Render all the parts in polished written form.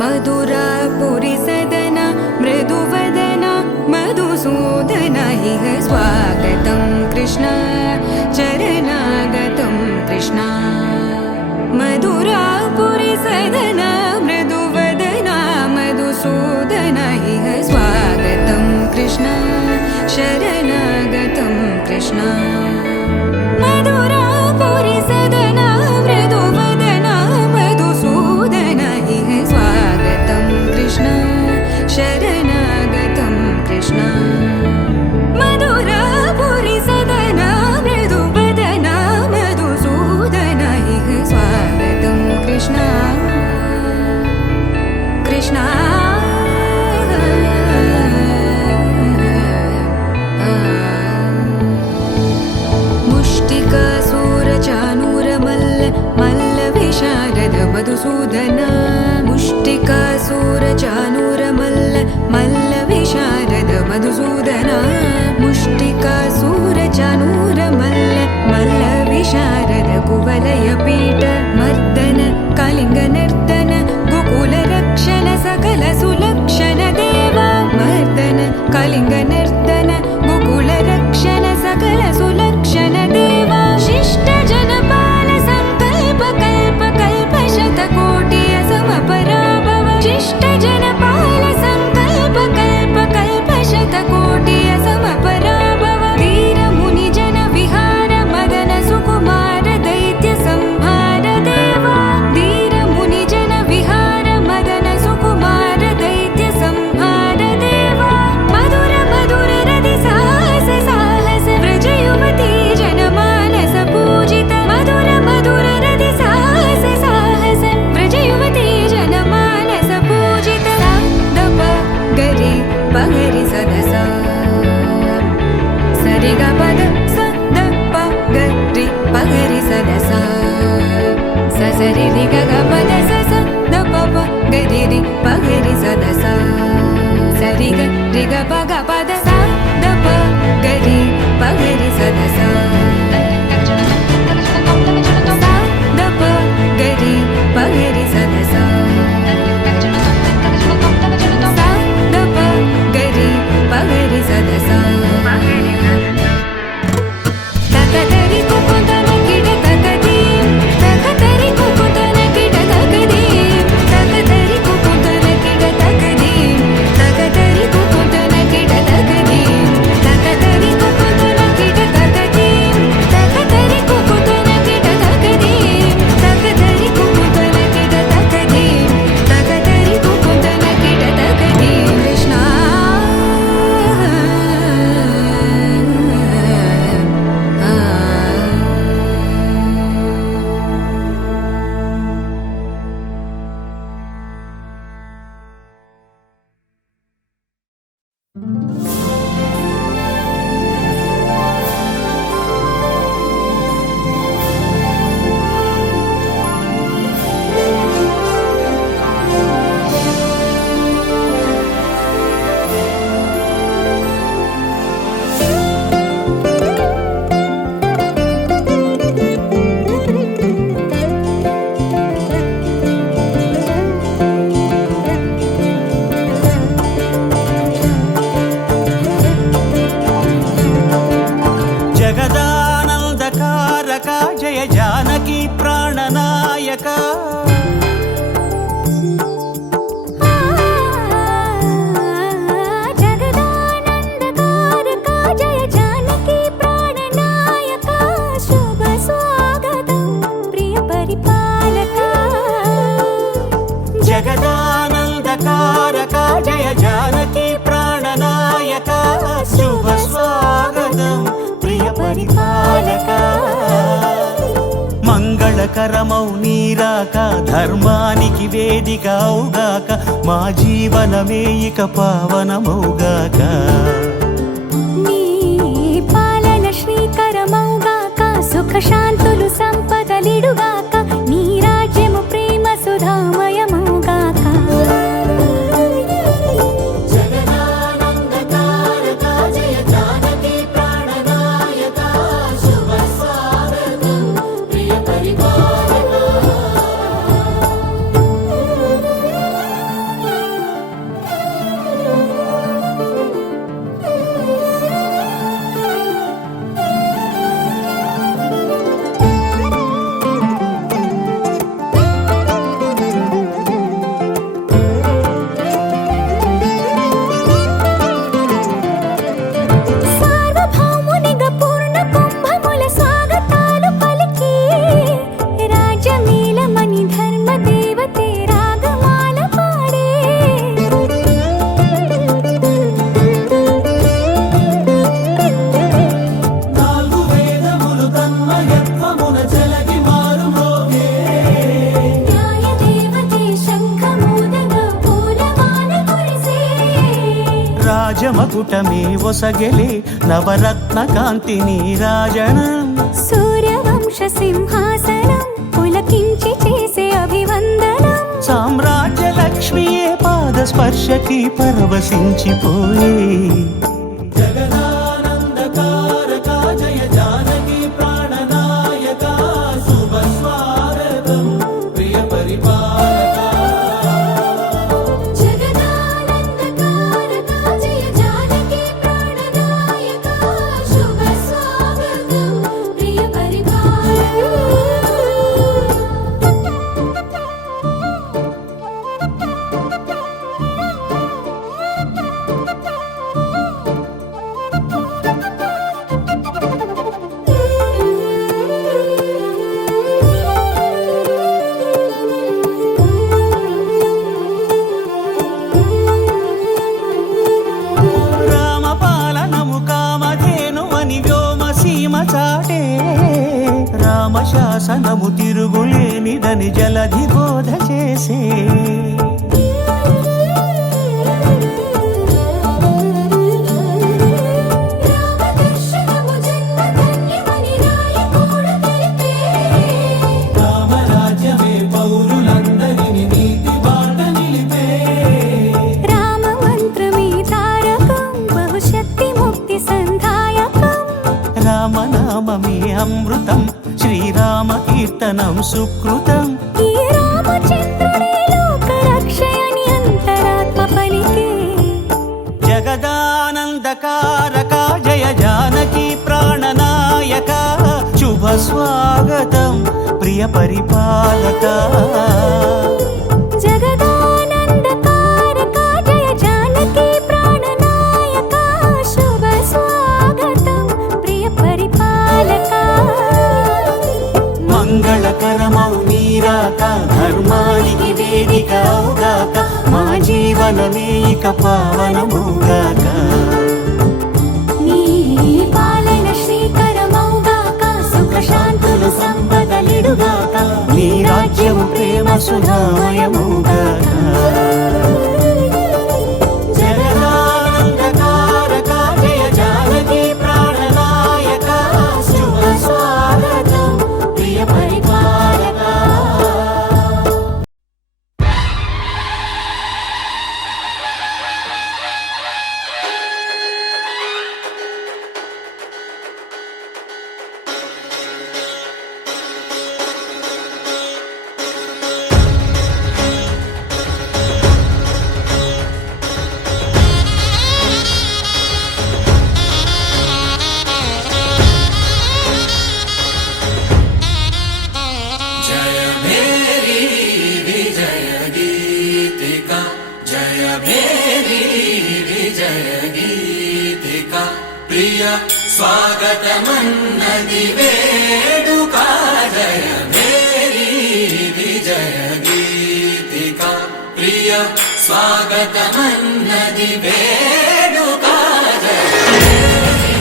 मधुरापुरी सदन मृदुवदन मधुसूदन इह स्वागतं कृष्ण चरणागतं कृष्ण मधुरापुरी सदन मृदुवदन मधुसूदन इह स्वागतं कृष्ण शरणागतं कृष्ण मधुरापुरी सदन मृदुवदन मधुसूदन इह स्वागतं कृष्ण शरणागतं कृष्ण मधुरापुरी सदन मृदुवदन मधुसूदन इह स्वागतं कृष्ण कृष्ण मधुसूदन मुष्टिकासुरचाणूरमल्ल मल्ल विशारद मधुसूदन मुष्टिकासुरचाणूरमल्ल मल्ल विशारद कुवलयपीठ मर्दन कलिङ्गनर्तन गोकुलरक्षण सकल सुलक्षण देव मर्दन कलिङ्गनर्तन गोकुलरक्षण सकल सुलक्षण देव शिष्ट जनपाल संकल्प कल्प कल्प शतकोटि असमपराभव शिष्ट जनपाल संकल्प कल्प कल्प शतकोटि असमपराभव वीर मुनि जन विहार मदन सुकुमार दैत्य संहार देवा वीर मुनि जन विहार मदन सुकुमार दैत्य संहार देवा मधुर मधुर रति साहस साहस व्रज युवती जनमानस पूजित मधुर मधुर रति साहस साहस व्रज युवती जनमानस पूजित दप गरि पगरि सदस सरि ग पद स द प गरि पगरि सदस स सरि रि ग ग पद स स द प प गरि रि पगरि सदस सरि ग रि ग प ग पद स द प गरि पगरि सदस द प गरि पगरि सदस द प गरि पगरि सदस तकतरि कुकुतन किड तकदीं तकतरि कुकुतन किड तकदीं तकतरि कुकुतन किड तकदीं तकतरि कुकुतन किड तकदीं तकतरि कुकुतन किड तकदीं तकतरि कुकुतन किड तकदीं तकतरि कुकुतन किड तकदीं तकतरि कुकुतन किड तकदीं कृष्ण జగదానందకారక జయ జానకి ప్రాణనాయక జగదానందకారక జయ జానకి ప్రాణనాయక శుభ స్వాగతం ప్రియ పరిపాలక జగదానందకారక జయ జానకి ప్రాణనాయక శుభ స్వాగతం ప్రియ పరిపాలక మంగళకరమౌ నీరాక ధర్మానికి వేదిక అవుగాక మా జీవనమే ఇక పావనమౌగాక నీ పాలన శ్రీకరమౌగాక సుఖ శాంతులు సంపదలిడుగాక నీ రాజ్యము ప్రేమ సుధామయమౌగాక జగదానందకారక జయ జానకి ప్రాణనాయక శుభ స్వాగతం ప్రియ పరిపాలక మకుటమే ఒసగెలే నవరత్న కాంతి నీరాజనం సూర్యవంశ సింహాసనం పులకించి చేసే అభివందనం సామ్రాజ్య లక్ష్మియే పాద స్పర్శకి పరవశించిపోయే జగదానందకారక జయ జానకి ప్రాణనాయక శుభ స్వాగతం ప్రియ పరిపాలక జగదానందకారక జయ జానకి ప్రాణనాయక శుభ స్వాగతం ప్రియ రామపాలనము కామధేనువని వ్యోమసీమ చాటే రామశాసనము తిరుగులేనిదని జలధి బోధ చేసే రామదర్శనము జన్మధన్యమని రాయకూడ తెలిపే రామరాజ్యమే పౌరులందరిని నీతి బాట నిలిపే రామ మంత్రమే తారకం బహుశక్తి ముక్తి సంధాయకం రామనామమే అమృతం శ్రీరామ కీర్తనం సుకృతం ఈ రామచంద్రుడే లోక రక్షయని అంతరాత్మ పలికే జగదానందకారక జయ జానకి ప్రాణనాయక శుభ స్వాగతం ప్రియ పరిపాలక జగదానందకారక జయ జానకి ప్రాణనాయక శుభ స్వాగతం ప్రియ పరిపాలక మంగళకరమౌ నీరాక ధర్మానికి వేదిక అవుగాక మా జీవనమే ఇక పావనమౌగాక నీ పాలన శ్రీకరమౌగాక సుఖ శాంతులు సంపదలిడుగాక నీ రాజ్యము ప్రేమ సుధామయమౌగాక జగదానందకారక జయ జానకి ప్రాణనాయక శుభ స్వాగతం ప్రియ పరిపాలక जय मेरी विजय गीतिका जय मेरी विजय गीतिका प्रिय स्वागतमन्नदि वेडुका जय मेरी विजय गीतिका प्रिय स्वागतमन्नदि वेडुका जय मेरी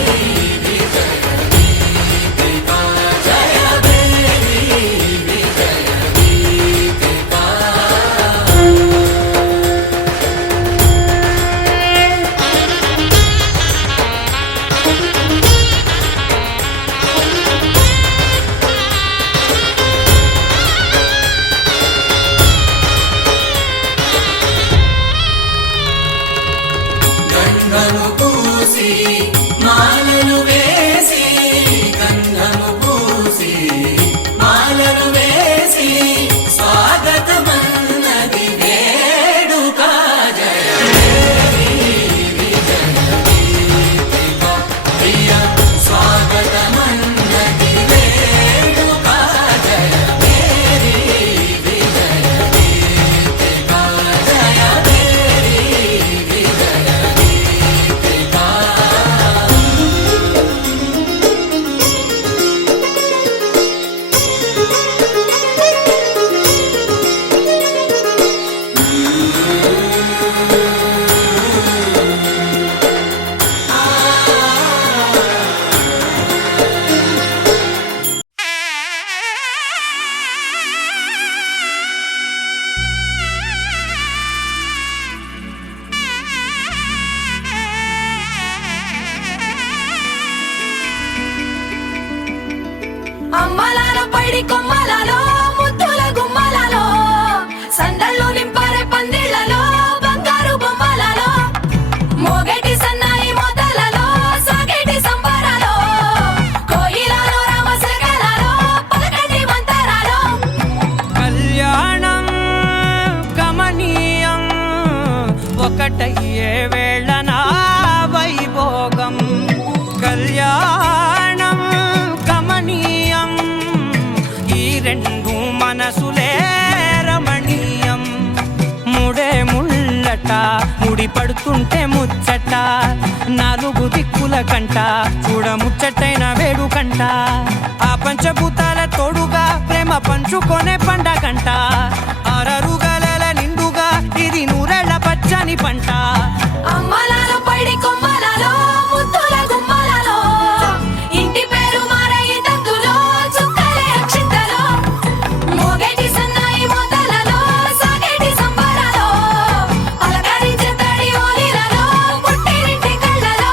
विजय गीतिका जय मेरी विजय गीतिका అమ్మలాలో పైడి కొమ్మలలో ముద్దుల గుమ్మలలో సందళ్ళు నింపారే పందిళ్లలో బంగారు బొమ్మలలో మోగేటి సన్నాయి మోతలలో సాగేటి సంబరాలో కోయిలలో రామశకలలో పలకటి మంతరాలో కళ్యాణం గమనీయం ఒకటయ్యే వేళ నా వైభోగం కళ్యాణం గమనీయం ఈ రెండు మనసులే రమణీయం ముడే ముళ్ళట ముడి పడుతుంటే ముచ్చట నాలుగు దిక్కుల కంట చూడ ముచ్చటైన వేడుకంట ఆ పంచభూతాల తోడుగా ప్రేమ పంచుకొనే పండగంట అరరుగల నిండుగా ఇది నూరెళ్ళ పచ్చని పంట అమ్మలాలో పైడి కొమ్మలలో ముద్దుల గుమ్మలలో ఇంటి పేరు మారయి తంతులో చుక్కలే అక్షింతలో మోగేటి సన్నాయి మోతలలో సాగేటి సంబరాలో పలకరించే తడి ఓలిలలో పుట్టినింటి కళ్ళలో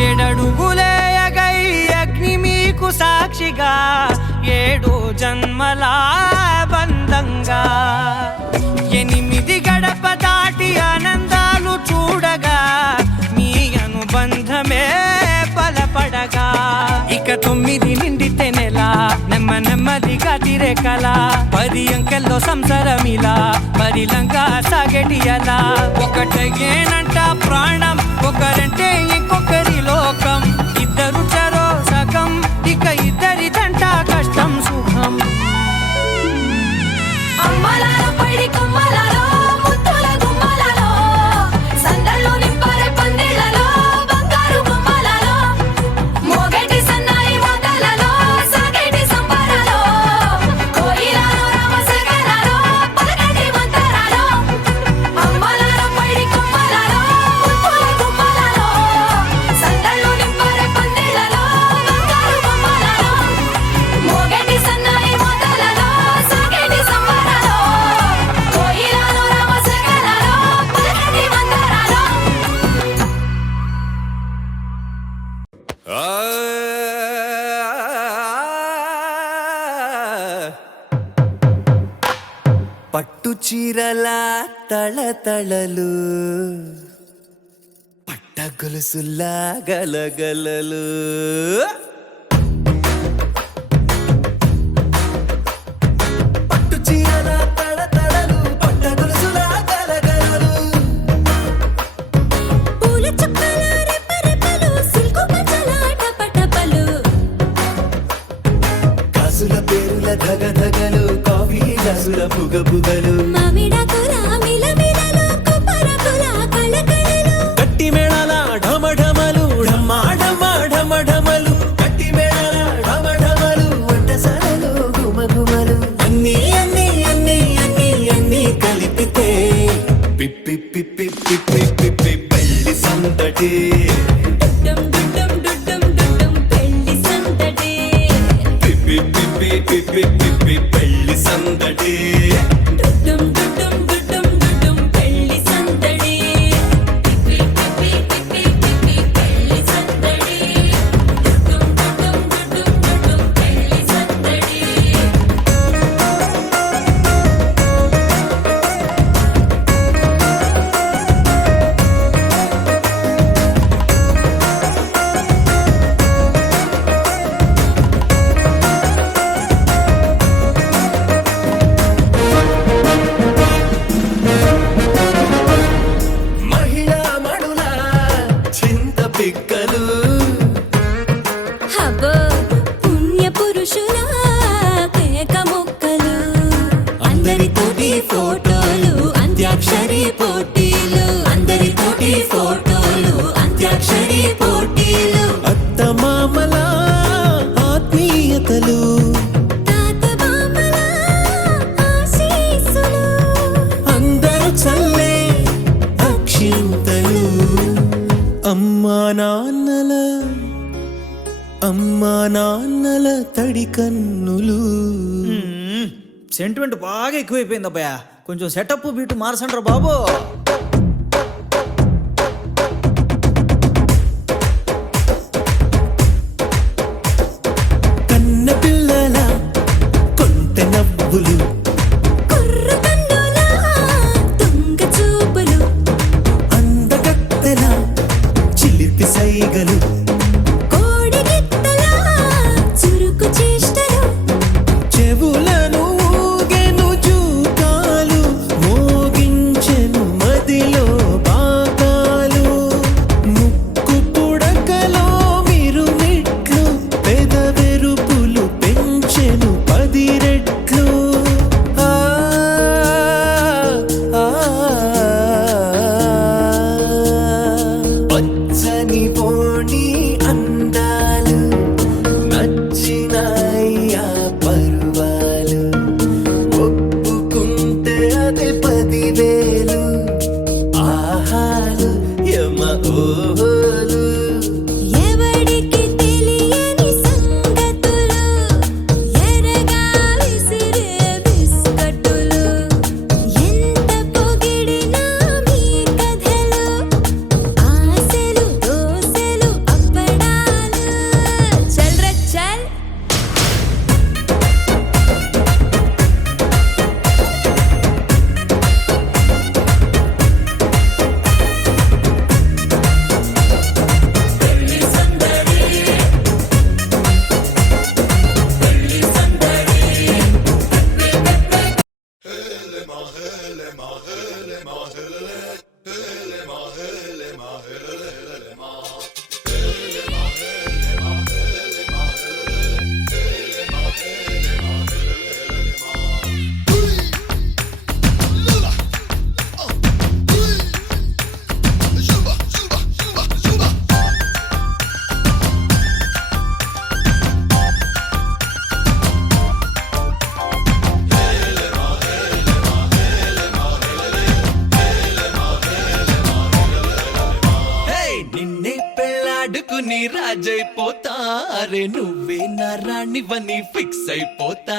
ఏడడుగులే ఎగై అగ్ని మీకు సాక్షిగా ఏడు జన్మల బంధంగా ఎనిమిది గడప దాటి ఆనందాలు చూడగా మీ అనుబంధమే బలపడగా ఇక 9 నిండితే నెల నెమ్మదిగా తిరే కల 10 అంకెల్లో సంసారమిలా పరిలంగా సాగేటి అలా ఒకటేనంట ప్రాణం ఒకరంటే ఇంకొకరి లోకం ఇద్దరు చరో సగం ఇక ఇద్దరిదంట కష్టం సుఖం అమ్మలాలో పైడి కొమ్మలలో ముద్దుల గుమ్మలలో సందళ్ళు నింపారే పందిళ్లలో బంగారు బొమ్మలలో మోగేటి సన్నాయి మోతలలో సాగేటి సంబరాలో కోయిలలో రామశకలలో పలకటి మంతరాలో అమ్మలాలో పైడి కొమ్మలలో ముద్దుల గుమ్మలలో సందళ్ళు నింపారే పందిళ్లలో బంగారు బొమ్మలలో మోగేటి సన్నాయి మోతలలో సాగేటి సంబరాలో కోయిలలో రామశకలలో పలకటి మంతరాలో పట్టు చీరల తళతళలు పట్ట గొలుసుల్లా గలగలలు పట్టు చీరల తళతళలు పట్ట గొలుసుల్లా గలగలలు పూల చుక్కల రెపరెపలు సిల్కు పచ్చల టపటపలు కాసుల పేరుల ధగధగలు కాఫీ గ్లాసుల పుగపుగలు మామిడాకుల మిలమిలలు కొబ్బరకుల కళకళలు గట్టి మేళాల ఢమఢమలు ఢమాఢమలు గట్టి మేళాల ఢమఢమలు వంటసాలలో గుమగుమలు అన్నీ అన్నీ అన్నీ అన్నీ అన్నీ కలిపితే పిప్పి పిప్పి పిప్పి పిప్పి పెళ్లి సందడి డుడ్డం డుడ్డం డుడ్డం డుడ్డం పెళ్లి సందడి పిప్పి పిప్పి పిప్పి పిప్పి పెళ్లి సందడి డుడ్డం అమ్మా నాన్నల తడి కన్నులు. సెంటిమెంట్ బాగా ఎక్కువైపోయింది అబ్బాయా, కొంచెం సెటప్ బీటు మార్చండ్రా బాబు. కన్న పిల్లల కొంటె నవ్వులు, కుర్ర కన్నుల దొంగ చూపులు, అందగత్తెల చిలిపి సైగలు, కోడి గిత్తల చురుకు చేష్టలు, చెవులను ఊగెను జూకాలు, మోగించెను మదిలో బాకాలు, ముక్కు పుడకలో మిరుమిట్లు, పెదవెరుపులు పెంచెను 10 రెట్లు. ఆ, ఆ, పచ్చని పోనీ అందాలు, నచ్చినాయ్యా పరువాలు, ఒప్పుకుంటే అదే 10,000. ఆహాలు యమ ఓహోలు, ఎవడికి తెలియని సంగతులు, ఎరగా విసిరే బిస్కట్టులు, ఎంత పొగిడినా మీ కథలు, ఆశలు దోసెలు అప్పడాలు. చల్ రే చల్. నిన్నే పెళ్ళాడుకుని రాజైపోతా, అరే నువ్వే నా రాణివని ఫిక్స్ అయిపోతా.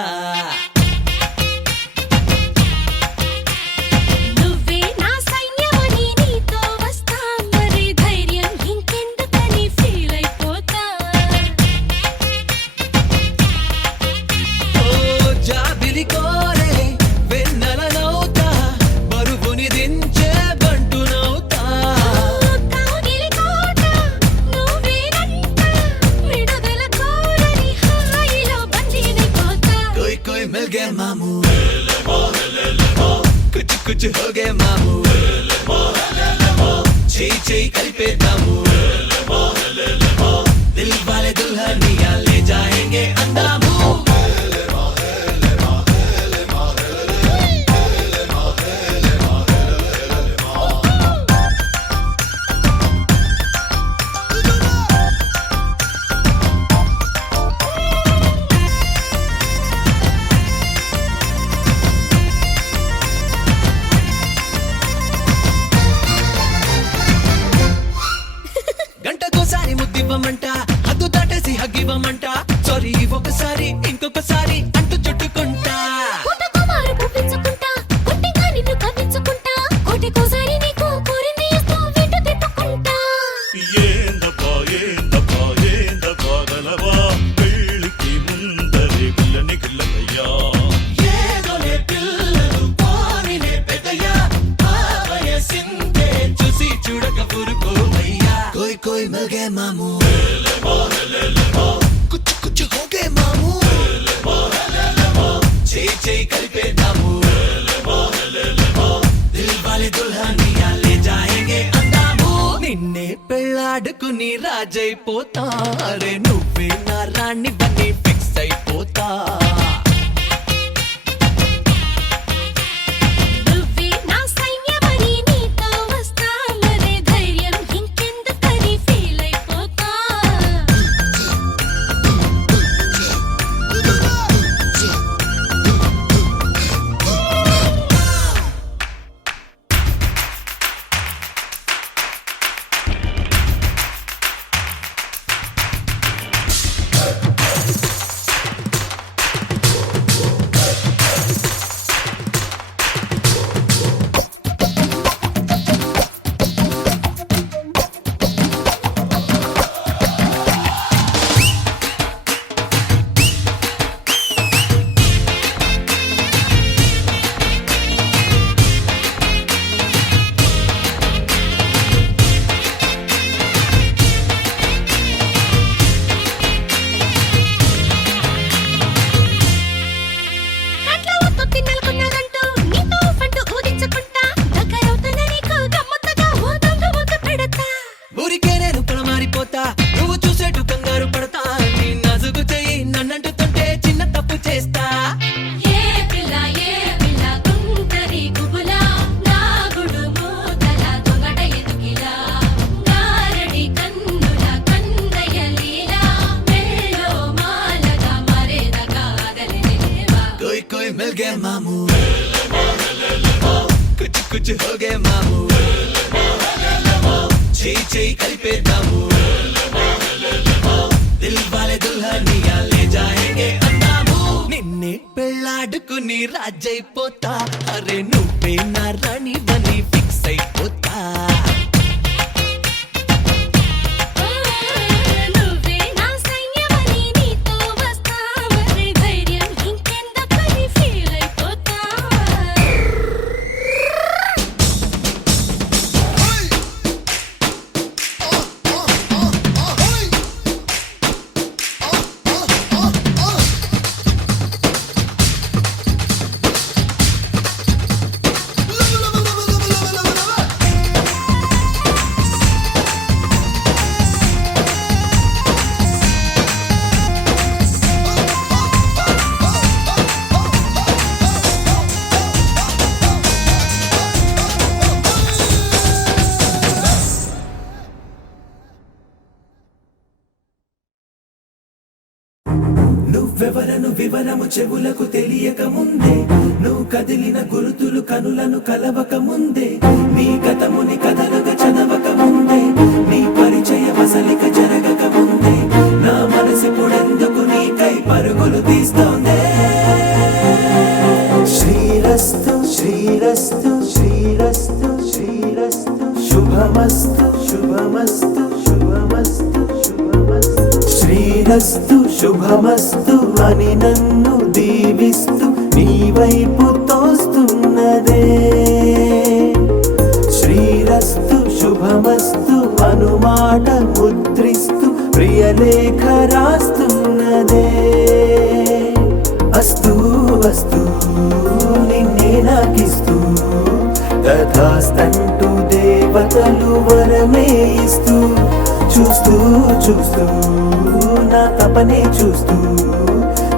నువ్వే నా సైన్యమని నీతో వస్తా, మరి ధైర్యం ఇంకెందుకని ఫీల్ అయిపోతా. ఓ జాబిలి కోరే వెన్నెలనవుతా, బరువుని దించే బంటునవుతా. కాగిలి కోట నువ్వేనంట, విడుదల కోరని హాయిలో బందీనైపోతా. कोई कोई मिल गए मामू, कुछ कुछ हो गए मामू, చేయి కలిపేద్దాము, దిల్ వాలే దుల్హనియా లే జాయేంగే అందాము. గంటకోసారి ముద్దివ్వమంట, హద్దు దాటేసి హగ్గివ్వమంట, సారీ ఒకసారి ఇంకొకసారి అంటూ చుట్టుకుంటా. పుట్టకుమారు పుప్పించుకుంటా, పుట్టిగా నిన్ను కవ్వించుకుంటా, కోటికోసారి నీకు కోరింది ఇస్తూ వెంట తిప్పుకుంటా. ఏందబ్బా గలవా, పెళ్ళికి ముందరే పిల్లని గిల్లయ్యా. ఏదోలే పిల్లలు పోనిలే పెద్దయ్యా, ఆ వయసిందే చూసి చూడక పురుకోవయ్యా. కోయ్ కోయ్ మిల్ గए మామూ, కుచ్ కుచ్ హో గए మామూ, చేయి కలిపేద్దాము, దిల్ వాలే దుల్హనియా లే జాయేంగే అందాము. నిన్నే పెళ్ళాడుకుని రాజైపోతా, అరే నువ్వే నా రాణివని ఫిక్స్ అయిపోతా. నువ్వే నా సైన్యమని నీతో వస్తా, మరి ధైర్యం ఇంకెందుకని ఫీల్ అయిపోతా. गए मामू कुछ कुछ हो गए मामू చేయి కలిపేద్దాము దిల్ వాలే దుల్హనియా లే జాయేంగే అన్నాము నిన్నే పెళ్ళాడుకుని రాజైపోతా అరే నువ్వే నా రాణి బని ఫిక్స్ అయిపోతా నువ్వే నా సైన్యమని నీతో వస్తా మరి ధైర్యం ఇంకెందుకని ఫీల్ అయిపోతా నువ్వెవరను వివరము చెవులకు తెలియక ముందే నువ్వు కదిలిన గురుతులు కనులను కలవక ముందే నీ గతముని కథలుగా చదవక ముందే నీ పరిచయ వసలిక జరగక ముందే నా మనసు పొడెందుకు నీకై పరుగులు తీస్తోందే శ్రీరస్తు శ్రీరస్తు శ్రీరస్తు శ్రీరస్తు శుభమస్తు శుభమస్తు శుభమస్తు శుభమస్తు శ్రీరస్తు శుభమస్తు అని నన్ను దీవిస్తూ నీ వైపు తోస్తున్నదే శ్రీరస్తు శుభమస్తు అనుమాట ముద్రిస్తూ ప్రియలేఖ రాస్తున్నదే అస్తు అస్తు నిన్నే నాకిస్తూ తథాస్తంటూ దేవతలు వరమే ఇస్తూ చూస్తూ చూస్తూ నా తపనే చూస్తూ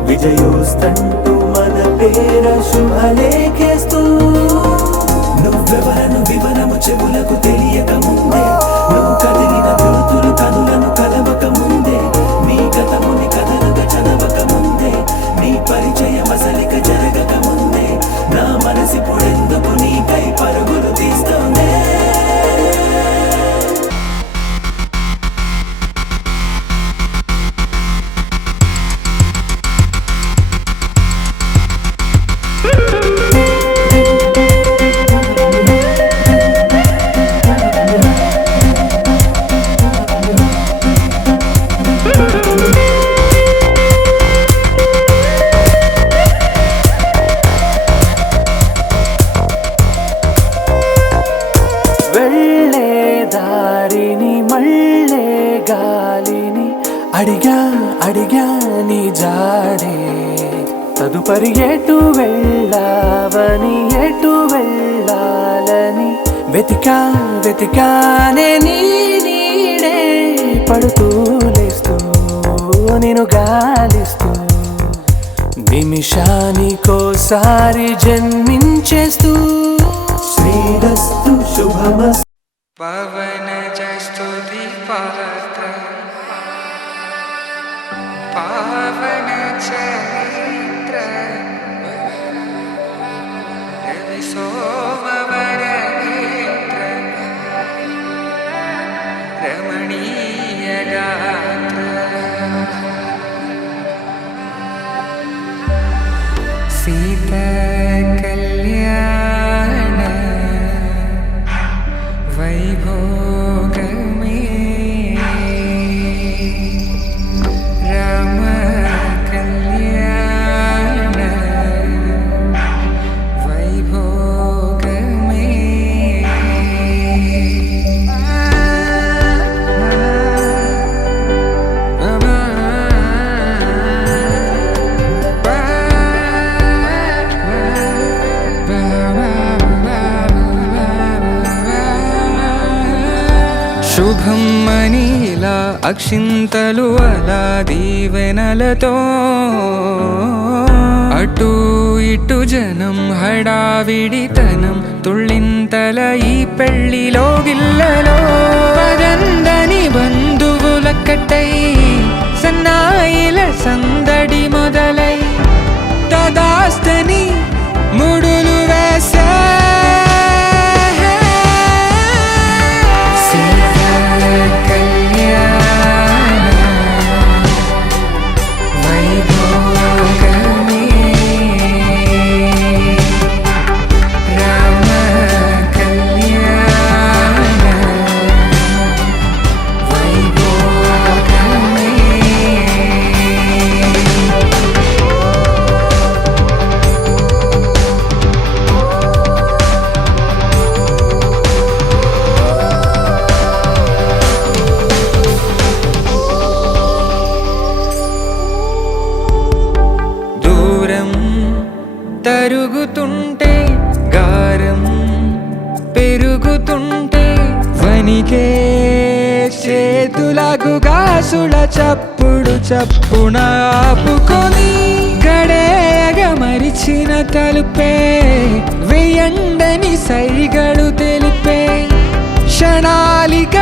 విజయోస్తంటూ మన పేర శుభలేఖేస్తూ నువ్వెవరను వివరము చెవులకు తెలియక ముందే నువ్వు కదిలిన గురుతులు కనులను కలవక ముందే నీ గతముని కథలుగా చదవక ముందే నీ పరిచయ వసలిక జరగక ముందే నా మనసి పొడెందుకు నీకై పరుగులు తీస్తోందే వెళ్ళే దారిని మళ్ళే గాలిని అడిగా అడిగా నీ జాడే తదుపరి ఎటు వెళ్ళావని ఎటు వెళ్ళాలని వెతికా వెతికానే నీ నీడే పడుతూ లేస్తూ నేను గాలిస్తూ నిమిషానికోసారి జన్మించేస్తూ శ్రీరస్తు శుభమస్తు పవన జస్తుతి పాత్ర పావన చరిత్ర రవి సోమవర నేత్ర రమణీయ గాత్ర సీత కళ్యాణ వైభోగమే రామ కళ్యాణ వైభోగమే శుభం మనీలా అక్షింతలు అలా దీవెనలతో అటు ఇటు జనం హడావిడితనం తుళ్ళింతల ఈ పెళ్లిలో గిల్లలో పదందని బంధువులక్కటై సన్నాయిల సందడి మొదలై తదాస్తని పలికే చేతులకు గాసుల చప్పుడు చప్పున ఆపుకొని గడేయగ మరిచిన తలుపే వెయ్యండని సైగడు తెలిపే క్షణాలిక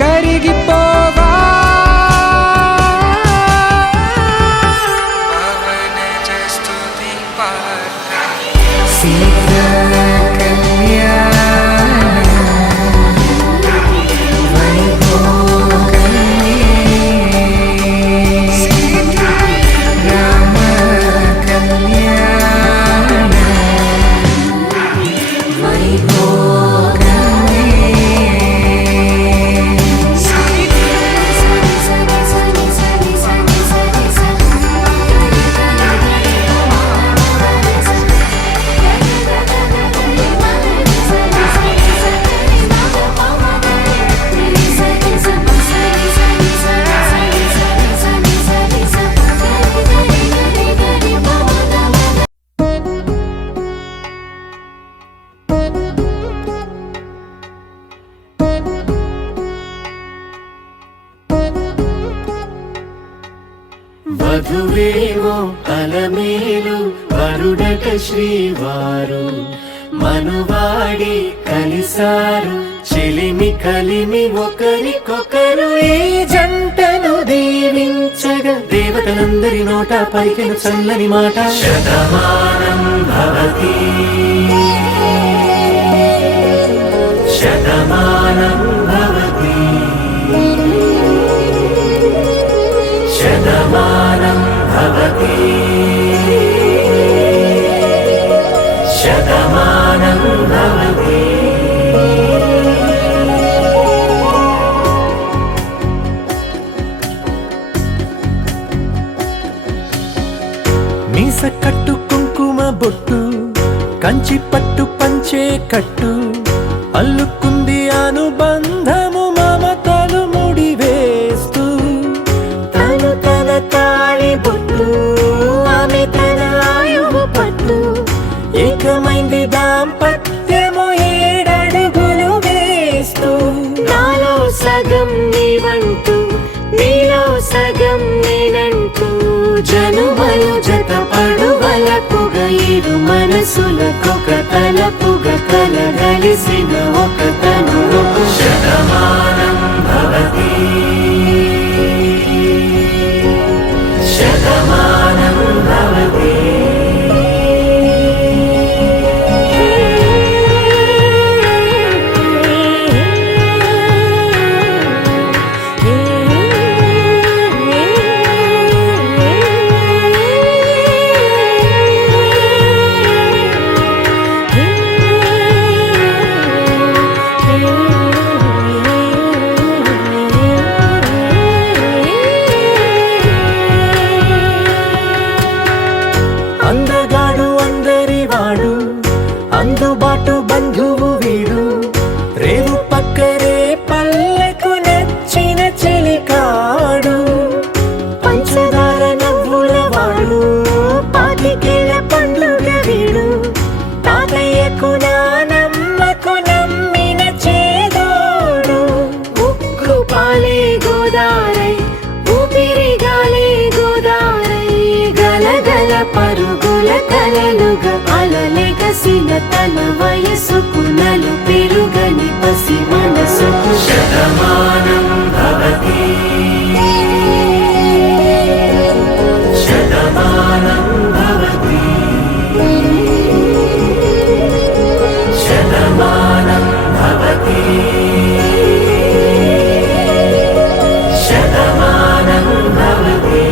కరిగిపోవా వధువేమో అలమేలు వరుడట శ్రీవారు మనువాడి కలిసారు చెలిమి కలిమి ఒకరికొకరు ఈ జంటను దీవించగా దేవతలందరి నోట పలికిన చల్లని మాట శతమానం భవతి శతమానం భవతి శతమానం భవతి శతమానం భవతి మీస కట్టు కుంకుమ బొట్టు కంచి పట్టు పంచే కట్టు అల్లుకుంది అనుబంధము మమతలు ముడివేస్తూ తను తన తాళి బొట్టు ఆమె తన ఆయువు పట్టు ఏకమైంది దాంపత్యము 7 అడుగులు వేస్తూ నాలో సగం నీవంటూ నీలో సగం నేనంటూ జనుమలు జతపడువలపుగ ఇరు మనసులకొక తలపుగ కలగలిసిన ఒక తను శతమానం భవతి శతమానం భవతి అందగాడు అందరివాడు అందుబాటు బంధువు వీడు రేవు పక్కరే పల్లెకు నచ్చిన చెలికాడు పంచదార నవ్వుల వాడు పాతికేల పండుగ వీడు తాతయ్యకు నానమ్మకు నమ్మిన చేదోడు ఉక్కు పాలే గోదారై ఊపిరి గాలే గోదారై గలగల పరుగుల కలలుగా అలలెగసిన తన వయసుకు నలు పెరుగని పసి మనసుకు శతమానం భవతి శతమానం భవతి శతమానం భవతి శతమానం భవతి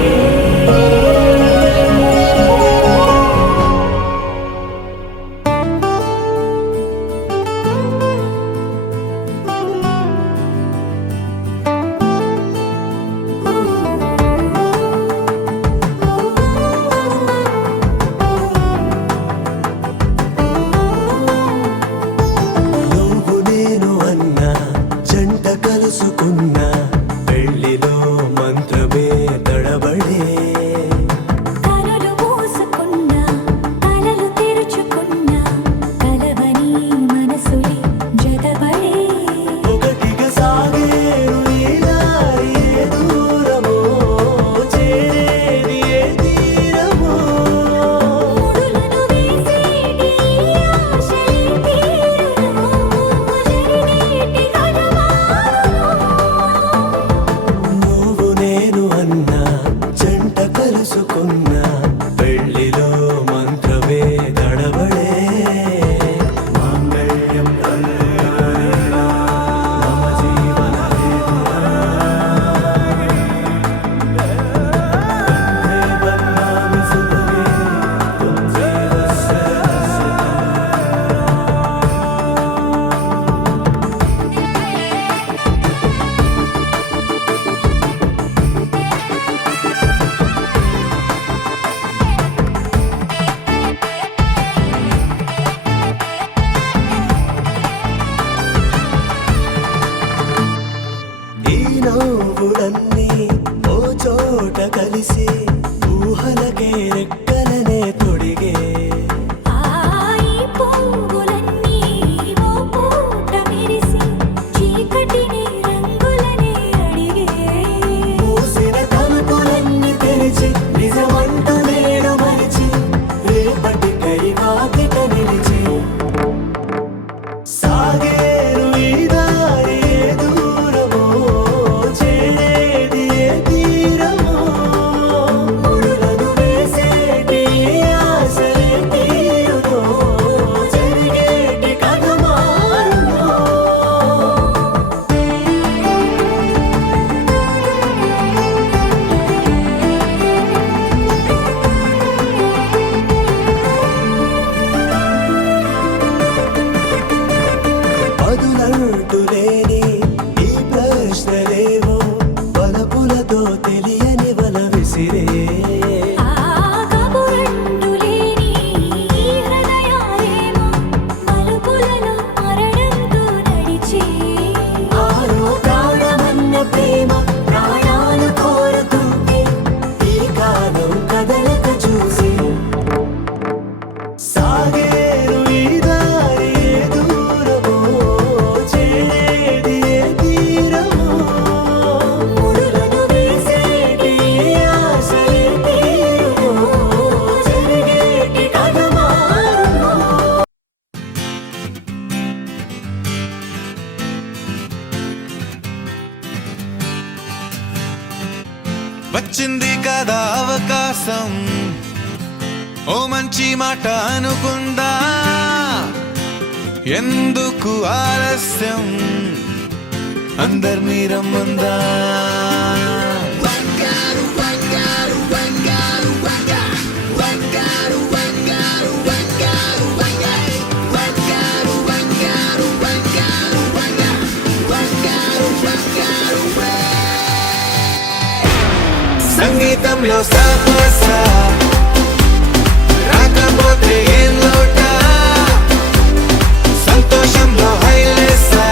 కలిసి ఊహలకే రెక్కలనే తొడిగే ఆయి పువ్వులన్నీ ఓ పూట మెరిసి చీకటిని రంగులనే అడిగే మూసిన తలుపులన్నీ తెరిచి నిజమంటూ నేడు మరిచి రేపటికై వాకిట నిలిచి సాగేరు ఈ దారి ఏ దూరమో చేరేది ఏ తీరమో ముడులను వేసేటి ఆశలే తీరుతో జరిగేటి కథ మారుమో పదులంటూ లేని ఈ ప్రశ్నలేవో వలపులతో తెలియని వల విసిరే ఆ కబురంటూ లేని ఈ హృదయాలేమో మలుపులలో మరణంతో నడిచే ఆరో ప్రాణమన్న ప్రేమ ప్రాణాలు కోరుతుంటే ఈ కాలం కదలక చూసి సాగేరు ఈ దారి ఏ దూరమో చేరేది ఏ తీరమో ముడులను వేసేటి ఆశలే తీరుమో జరిగేటి కథ మారుమో వచ్చింది కదా అవకాశం ఓ మంచి మాట అనుకుందా ఎందుకు ఆలస్యం అందరినీ రమ్మందా సంగీతంలో సాపసా రాకపోతే ఏం లోట సంతోషంలో హైలేసా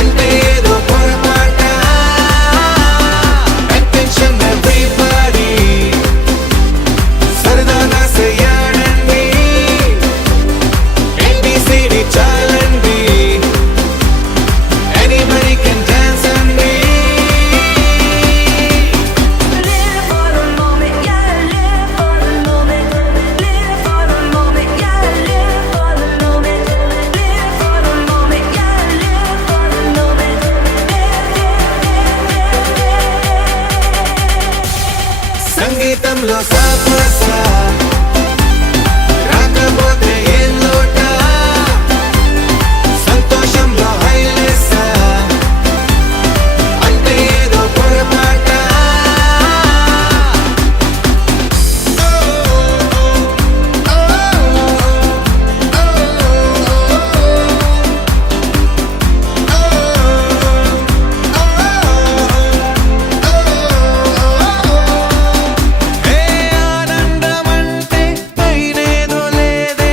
అంటే ఏదో పొరపాట అటెన్షన్ ఎవ్రీబడీ సరదాగా చేయాడండి ABCD చాలండి anybody can dance అండి Live for the moment, yeah, live for the moment. Live for the moment, yeah, live for the moment. Live for the moment, yeah, live for the moment. సంగీతంలో సాపసా రాకపోతే ఏం లోట సంతోషంలో హైలేసా అంటే ఏదో పొరపాట ఏ ఆనందమంటే పైనేదో లేదే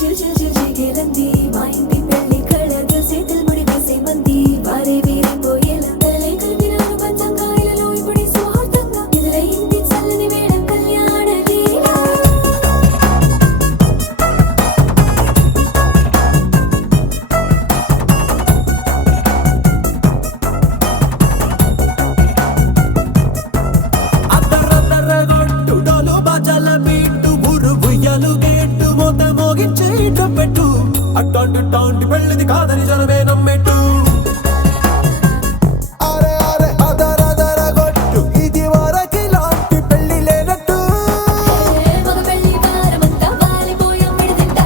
chill chill chill జిగేలంది మా ఇంటి పెళ్లి కళ చేతులు ముడి వేసే మంది వారే వీరే పోయేలా తలే కలిపిన అనుబంధం కాయలలో ఇప్పుడు సౌహార్దంగా ఎదురయింది చల్లని వేళ కళ్యాణ లీల అద్దరద్దరగొట్టు డోలు బాజాల బీటు ఊరు ఉయ్యాలు గేట్టు మోత మోగించే పెట్టు అట్టాంటి టాంటి పెళ్ళిది కాదని జనమే నమ్మెట్టు అరే అరే అదరదరగొట్టు ఇది వరకి లాంటి పెళ్లి లేనట్టు మగ పెళ్లి వారమంతా వాలిపోయాం విడిదింట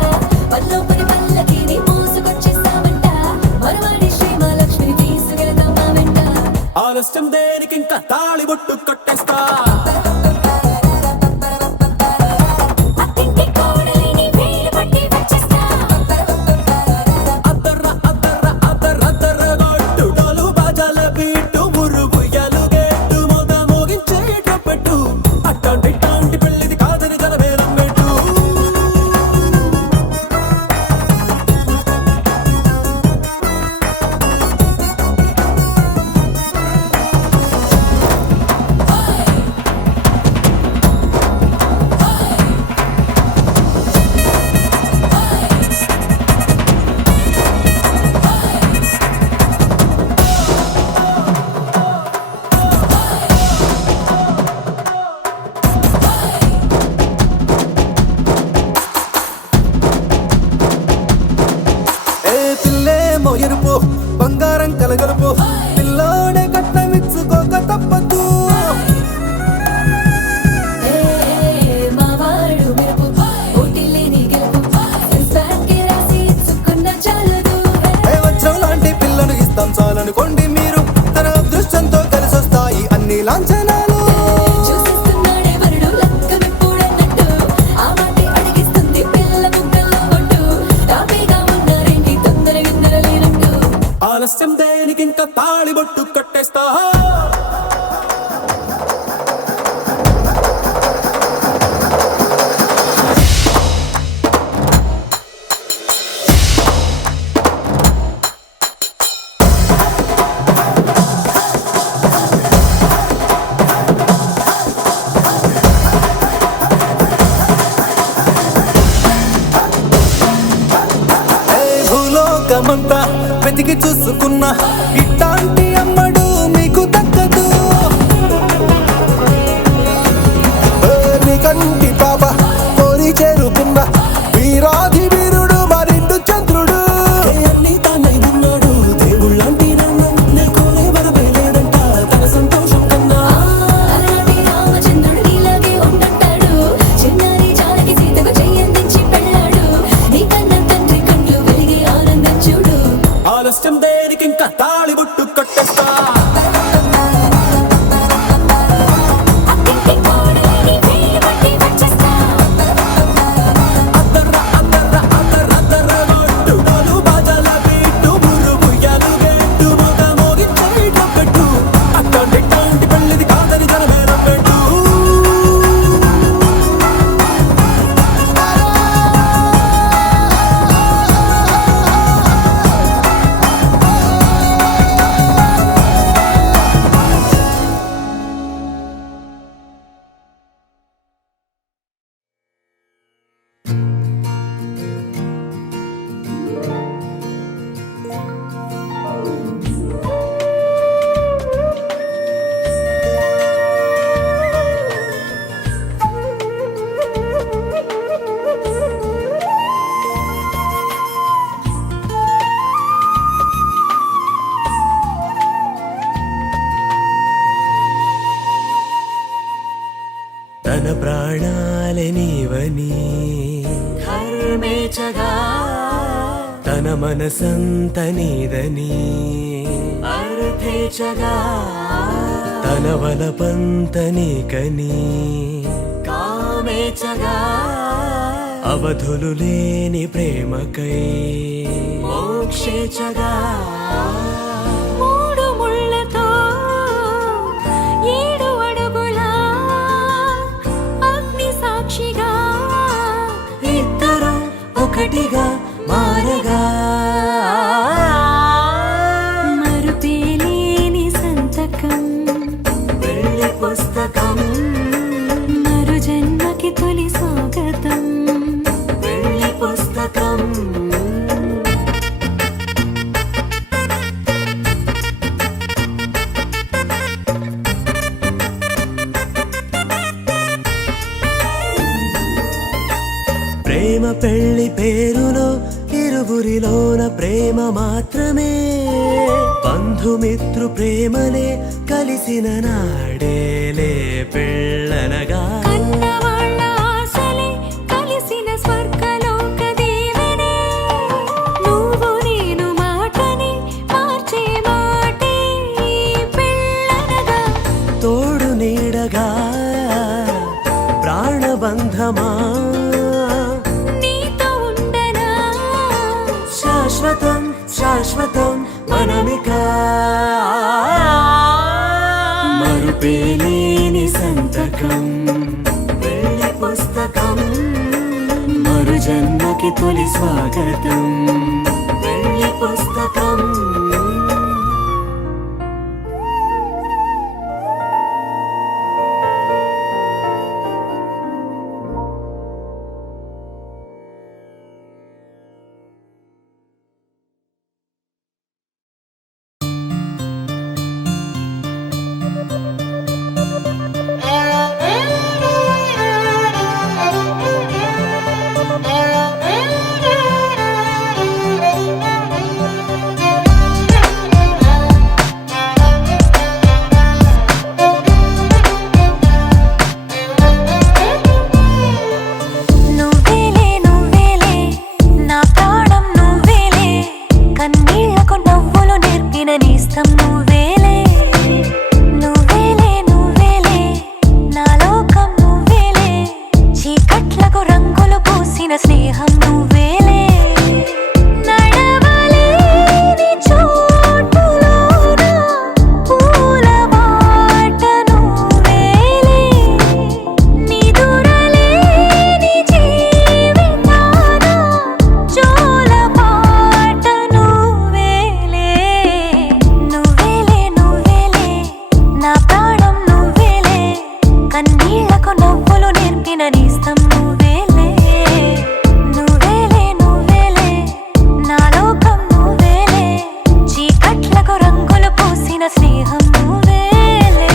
పల్లోపని పల్లకిని మోసుకొచ్చేస్తామంట మరవాడి శ్రీమహాలక్ష్మిని తీసుకెళ్తాం మా వెంట ఆలస్యం దేనికి ఇంకా తాళి బొట్టు కట్టేస్తా అత్తింటి కోడలిని వేలు పట్టి వచ్చేస్తా అద్దరద్దరగొట్టు డోలు బాజాల బీటు ఊరు ఉయ్యాలు గేట్టు మోత మోగించే పెట్టు అట్టాంటి టాంటి పెళ్ళిది కాదని జనమే నమ్మెట్టు ఏ పిల్లేమో ఎరుపు బంగారం కలగలుపు పిల్లోడే కట్నమిచ్చుకోక తప్పదు మా వాడు మెరుపు ఓటిల్లేని గెలుపు సెన్స్‌బ్యాక్కి రాసి ఇచ్చుకున్న చాలదు ఏ వజ్రం లాంటి పిల్లను ఇస్తాం చాలనుకోండి మీరు తన అదృష్టంతో కలిసొస్తాయి అన్ని లాంఛనాలు చూసేస్తున్నాడే వరుడు లక్కమిప్పుడన్నట్టు ఆ మాటే అడిగిస్తుంది పిల్ల ముగ్గల్లో కొట్టు టాపీగా ఉన్నారేంటి తొందర గిందర లేనట్టు ఆలస్యం దేనికి ఇంకా తాళి బొట్టు కట్టేస్తా భూలోకమంతా వెతికి చూసుకున్నా ఇట్లాంటి అమ్మడు మీకు దక్కదు నీ కంటి పాప కోరి చేరుకున్న వీరాధి వీరుడు మరిండు చంద్రుడు అన్ని తానై ఉన్నాడు దేవుళ్ళంటి నన్ను నే కోరే వరమే లేడంట తన సంతోషం కన్నా అలాంటి రామచంద్రుడు నీలాగే ఉండంటాడు చిన్నారి జానకి సీతకు చెయ్యందించి పెళ్ళాడు నీ కన్న తండ్రి కండ్లు వెలిగి ఆనందం చూడు ఆలస్యం దేనికి ఇంకా తాళి బొట్టు కట్టేస్తా అత్తింటి కోడలిని వేలు పట్టి వచ్చేస్తా అద్దరద్దరగొట్టు డోలు బాజాల బీటు ఊరు ఉయ్యాలు గేట్టు మోత మోగించే పెట్టు అట్టాంటి టాంటి పెళ్ళిది కాదని జనమే నమ్మెట్టు తన ప్రాణాలే నీవని ధర్మేచగా తన మనసంత నీదని అర్థేచగా తన వలపంత నీకని కామేచగా అవధులు లేని ప్రేమకై మోక్షేచగా మూడు ముళ్ళతో 7 అడుగుల అగ్ని సాక్షిగా ఇద్దరు ఒకటిగా పెళ్లి పేరులో ఇరువురిలోన ప్రేమ మాత్రమే బంధుమిత్రు ప్రేమనే కలిసిన నాడేలే పెళ్ళనగా కన్నవాళ్ళ ఆశలే కలిసిన స్వర్గలోక దీవెనే నువ్వు నేను మాటని మార్చే మాటే పెళ్ళనగా తోడు నీడగా ప్రాణబంధమా నీతో ఉండనా శాశ్వతం శాశ్వతం మనమిక మరుపేలేని సంతకం పెళ్లి పుస్తకం మరు జన్మకి తొలి స్వాగతం పెళ్లి పుస్తకం నువ్వేలే నువ్వేలే నా ప్రాణం నువ్వేలే కన్నీళ్లకు నవ్వులు నేర్పిన నేస్తం నువ్వేలే నువ్వేలే నువ్వేలే నా లోకం నువ్వేలే చీకట్లకు రంగులు పూసిన స్నేహం నువ్వేలే నడవలేని చోటులోన పూల బాట నువ్వేలే నిదురలేని జీవితాన జోల పాట నువ్వేలే నువ్వేలే నువ్వేలే నా ప్రాణం నువ్వేలే కన్నీళ్లకు నవ్వులు నేర్పిన నేస్తం నువ్వేలే నువ్వేలే నువ్వేలే నా లోకం నువ్వేలే చీకట్లకు రంగులు పూసిన స్నేహం నువ్వేలే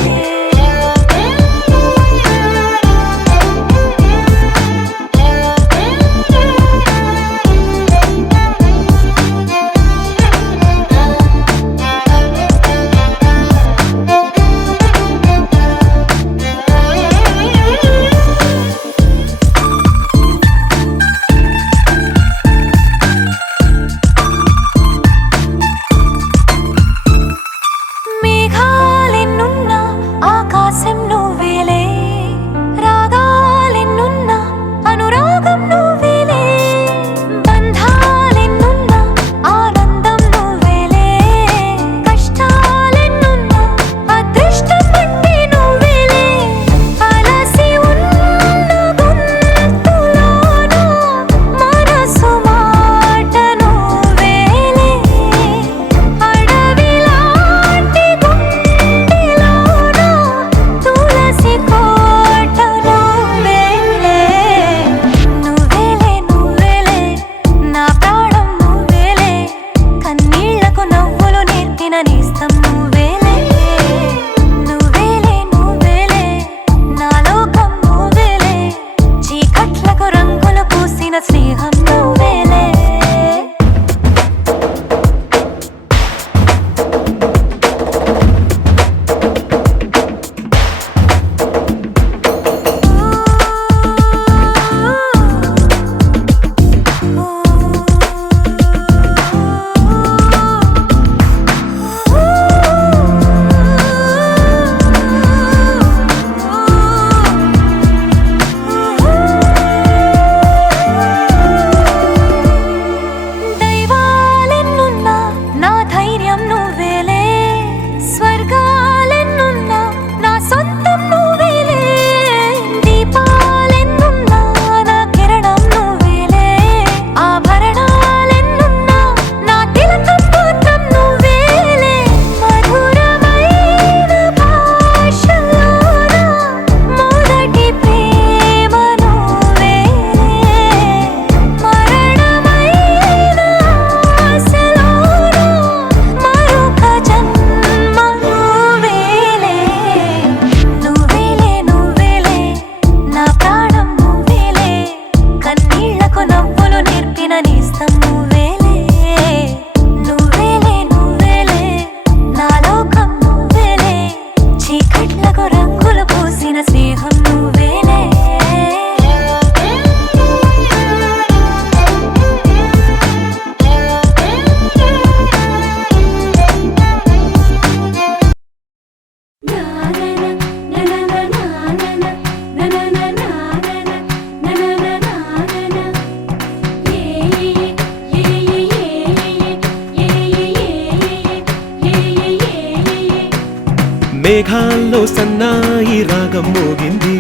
మేఘాల్లో సన్నాయి రాగం మోగింది,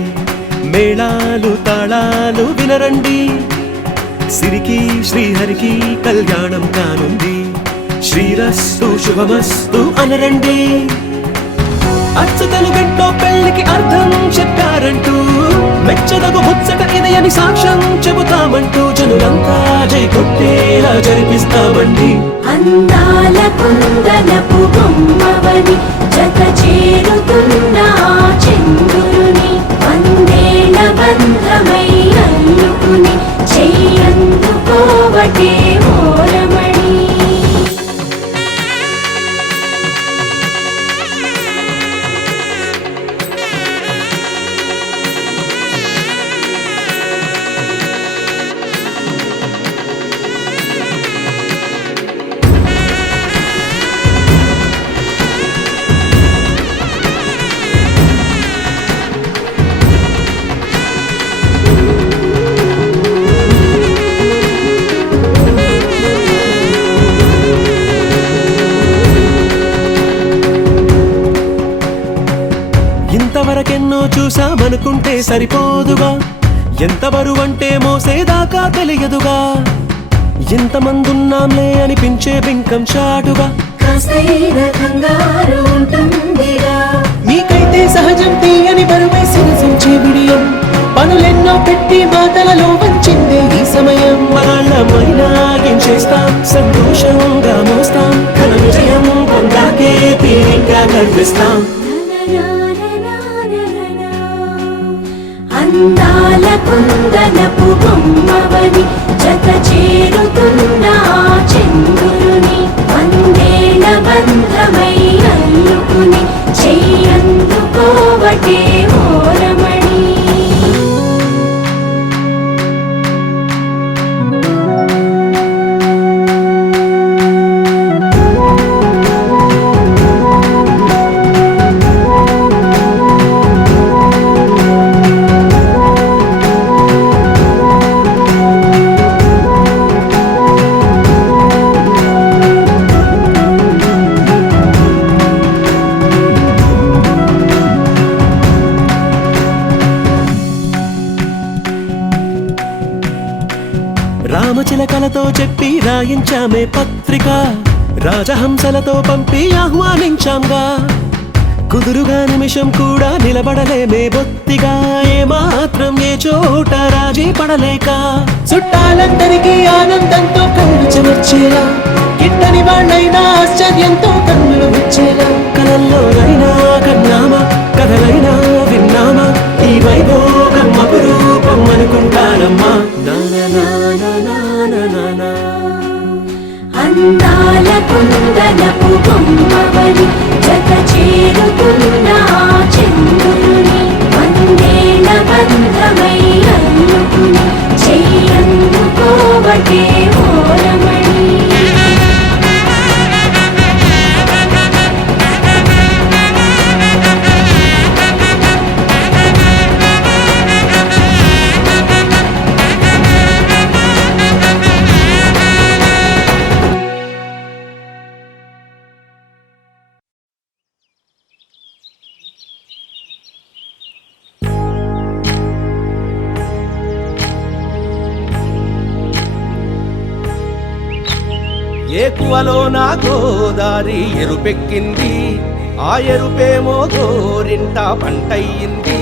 మేళాలు తాళాలు వినరండి, సిరికి శ్రీహరికి కళ్యాణం కానుంది, శ్రీరస్తు శుభమస్తు అనరండి. అచ్చతలు గంటో పెళ్లికి అర్థం చెప్పారంటూ, మెచ్చదగు ముచ్చట ఇది అని సాక్ష్యం చెబుతామంటూ, జనులంతా జై కొట్టేలా జరిపిస్తామండి. అందాల కుందనపు బొమ్మవని జత చేరుతున్న చంద్రుని, వందేళ్ల బంధమై అల్లుకుని చెయ్యందుకోవటే ఓరమణి. ఇంతవరకెన్నో చూసామనుకుంటే సరిపోదుగా, ఎంత బరువంటే మోసేదాకా తెలియదుగా, ఎంతమందున్నాంలే అనిపించే బింకం చాటుగా, కాస్తైన కంగారు ఉంటుందిగా, మీకైతే సహజం తీయని బరువేసిన సంచే బిడియం, పనులెన్నో పెట్టి మాటలలో వంచిందే ఈ సమయం. వాళ్ళమైనా ఏం చేస్తాం, సంతోషంగా మోస్తాం, ఘన విజయం పొందాకే తీరిగ్గా కనిపిస్తాం. అందాల కుందనపు బొమ్మవని జత చేరుతున్న చంద్రుని, వందేళ్ల బంధమై అల్లుకుని చెయ్యందుకోవటే ఓరమణి. రామచిలకలతో చెప్పి రాయించామే పత్రిక, రాజహంసలతో పంపి ఆహ్వానించాంగా, కుదురుగా నిమిషం కూడా నిలబడలేమే బొత్తిగా, ఏమాత్రం ఏ చోట రాజీ పడలేక, చుట్టాలందరికీ ఆనందంతో కళ్ళు చెమర్చేలా, గిట్టని వాళ్ళైనా ఆశ్చర్యంతో కన్నులు వచ్చేలా, కలల్లోనైనా కన్నామా, కథలైనా విన్నామా, ఈ వైభోగం అపురూపం అనుకుంటానమ్మా. అందాల కుందనపు బొమ్మవని జత చేరుతున్న చంద్రుని, వందేళ్ల బంధమై అల్లుకుని చెయ్యందుకోవటే ఓరమణి. ఏకువలో నా గోదారి ఎరుపెక్కింది, ఆ ఎరుపేమో గోరింట పంటయ్యింది.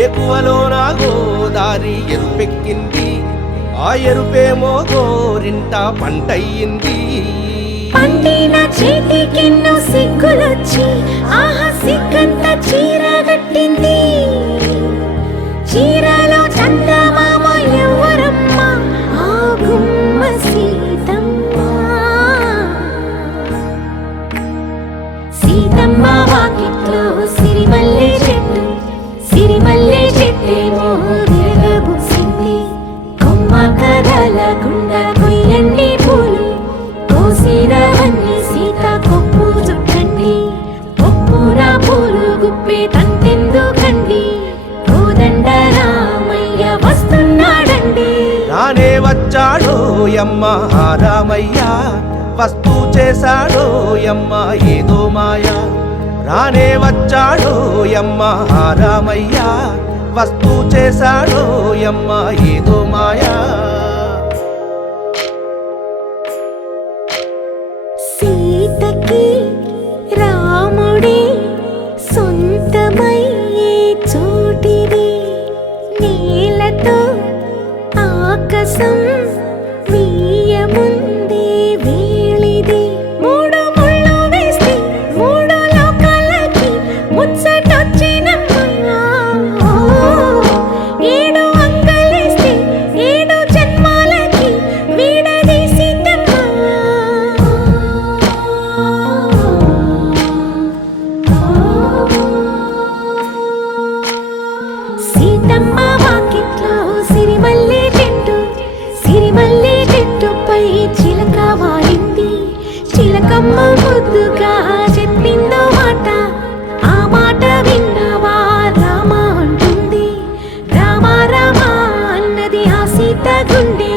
ఏకువలో నా గోదారి ఎరుపెక్కింది, ఆ ఎరుపేమో గోరింట పంటయ్యింది. పండిన చేతికెన్నో సిగ్గులొచ్చి ఆహా సిగ్గంత చీరగట్టింది, చీరలో చందమామ ఎవరమ్మ, ఆ గుమ్మ సీతమ్మ. సీతమ్మ వాకిట్లో సిరిమల్లె చెట్టు, సిరిమల్లె చెట్టేమో విరగబూసింది, కొమ్మ కదలకుండా కొయ్యండి పూలు, కోసిరవన్నీ సీత కొప్పు చుట్టండి, కొప్పున పూలు యమ్మ రామయ్య వస్తూ చేశాడో యమ్మ ఏదో మాయా రానే వచ్చాడో యమ్మ రామయ్య వస్తూ చేశాడో యమ్మ ఏదో మాయా సీతకి రాముడే సొంతమయ్యే చోటిది నేలతో ఆకాశం వీయముందే వేళిది మూడు ముళ్ళు వేస్తే మూడు లోకాలకి ముచ్చటొచ్చినమ్మా ఏడు అంగలేస్తే ఏడు జన్మాలకి వీడదీసిద్దమ్మా సీతమ్మ వాకిట్లో సిరిమల్లె చెట్టుపై చిలక వాలింది చిలకమ్మ ముద్దుగా చెప్పిందో మాట ఆ మాట విన్నవా రామ అంటుంది రామ రామ అన్నది ఆ సీత గుండె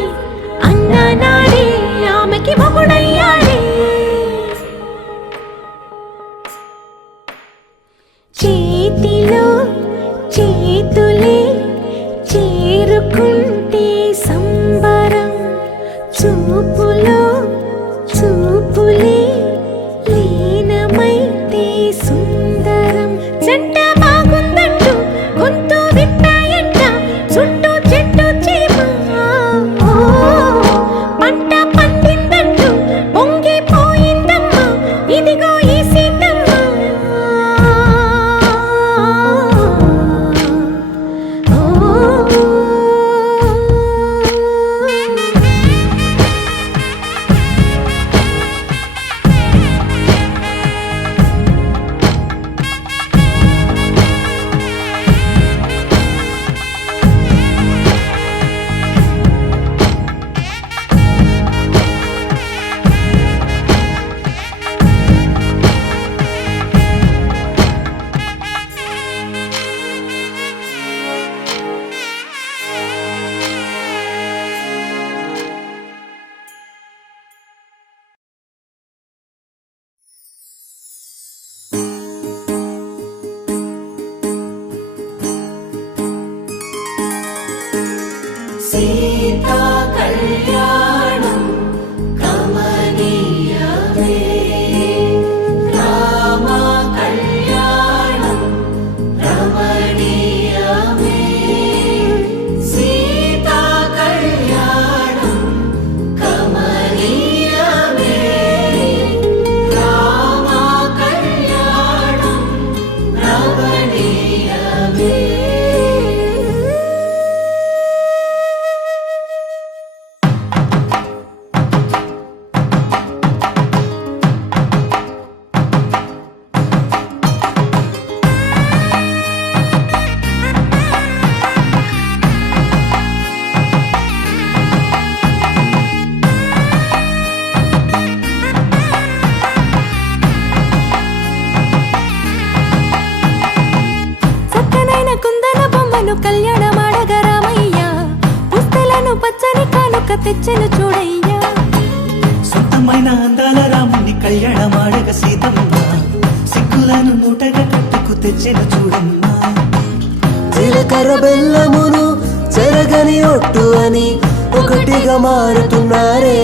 అన్న నాడే ఆమెకి మొగుడయ్యాడే చేతిలో చేతులే చేరుకుంటే సంబరం చూపులో చూపులే లీనమైతే సుందరం జంట బాగుందంటూ గొంతు విప్పాయంట చుట్టూ చెట్టు చీమ పంట పండిందంటూ పొంగిపోయిందమ్మా ఇదిగో ఈ సీతమ్మ సీతా కళ్యాణం కమనీయమే రామ కళ్యాణం రమణీయమే సీతా కళ్యాణం కమనీయమే రామ కళ్యాణం రమణీయమే కళ్యాణమాడగ రామయ్య పుస్తలను పచ్చని కానుక తెచ్చెను చూడయ్యా సొంతమైన అందాల రాముని కళ్యాణమాడగ సీతమ్మ సిగ్గులను మూటగా కట్టుకు తెచ్చెను చూడమ్మా జీలకర్ర బెల్లమును చెరగని ఒట్టు అని ఒకటిగా మారుతున్నారే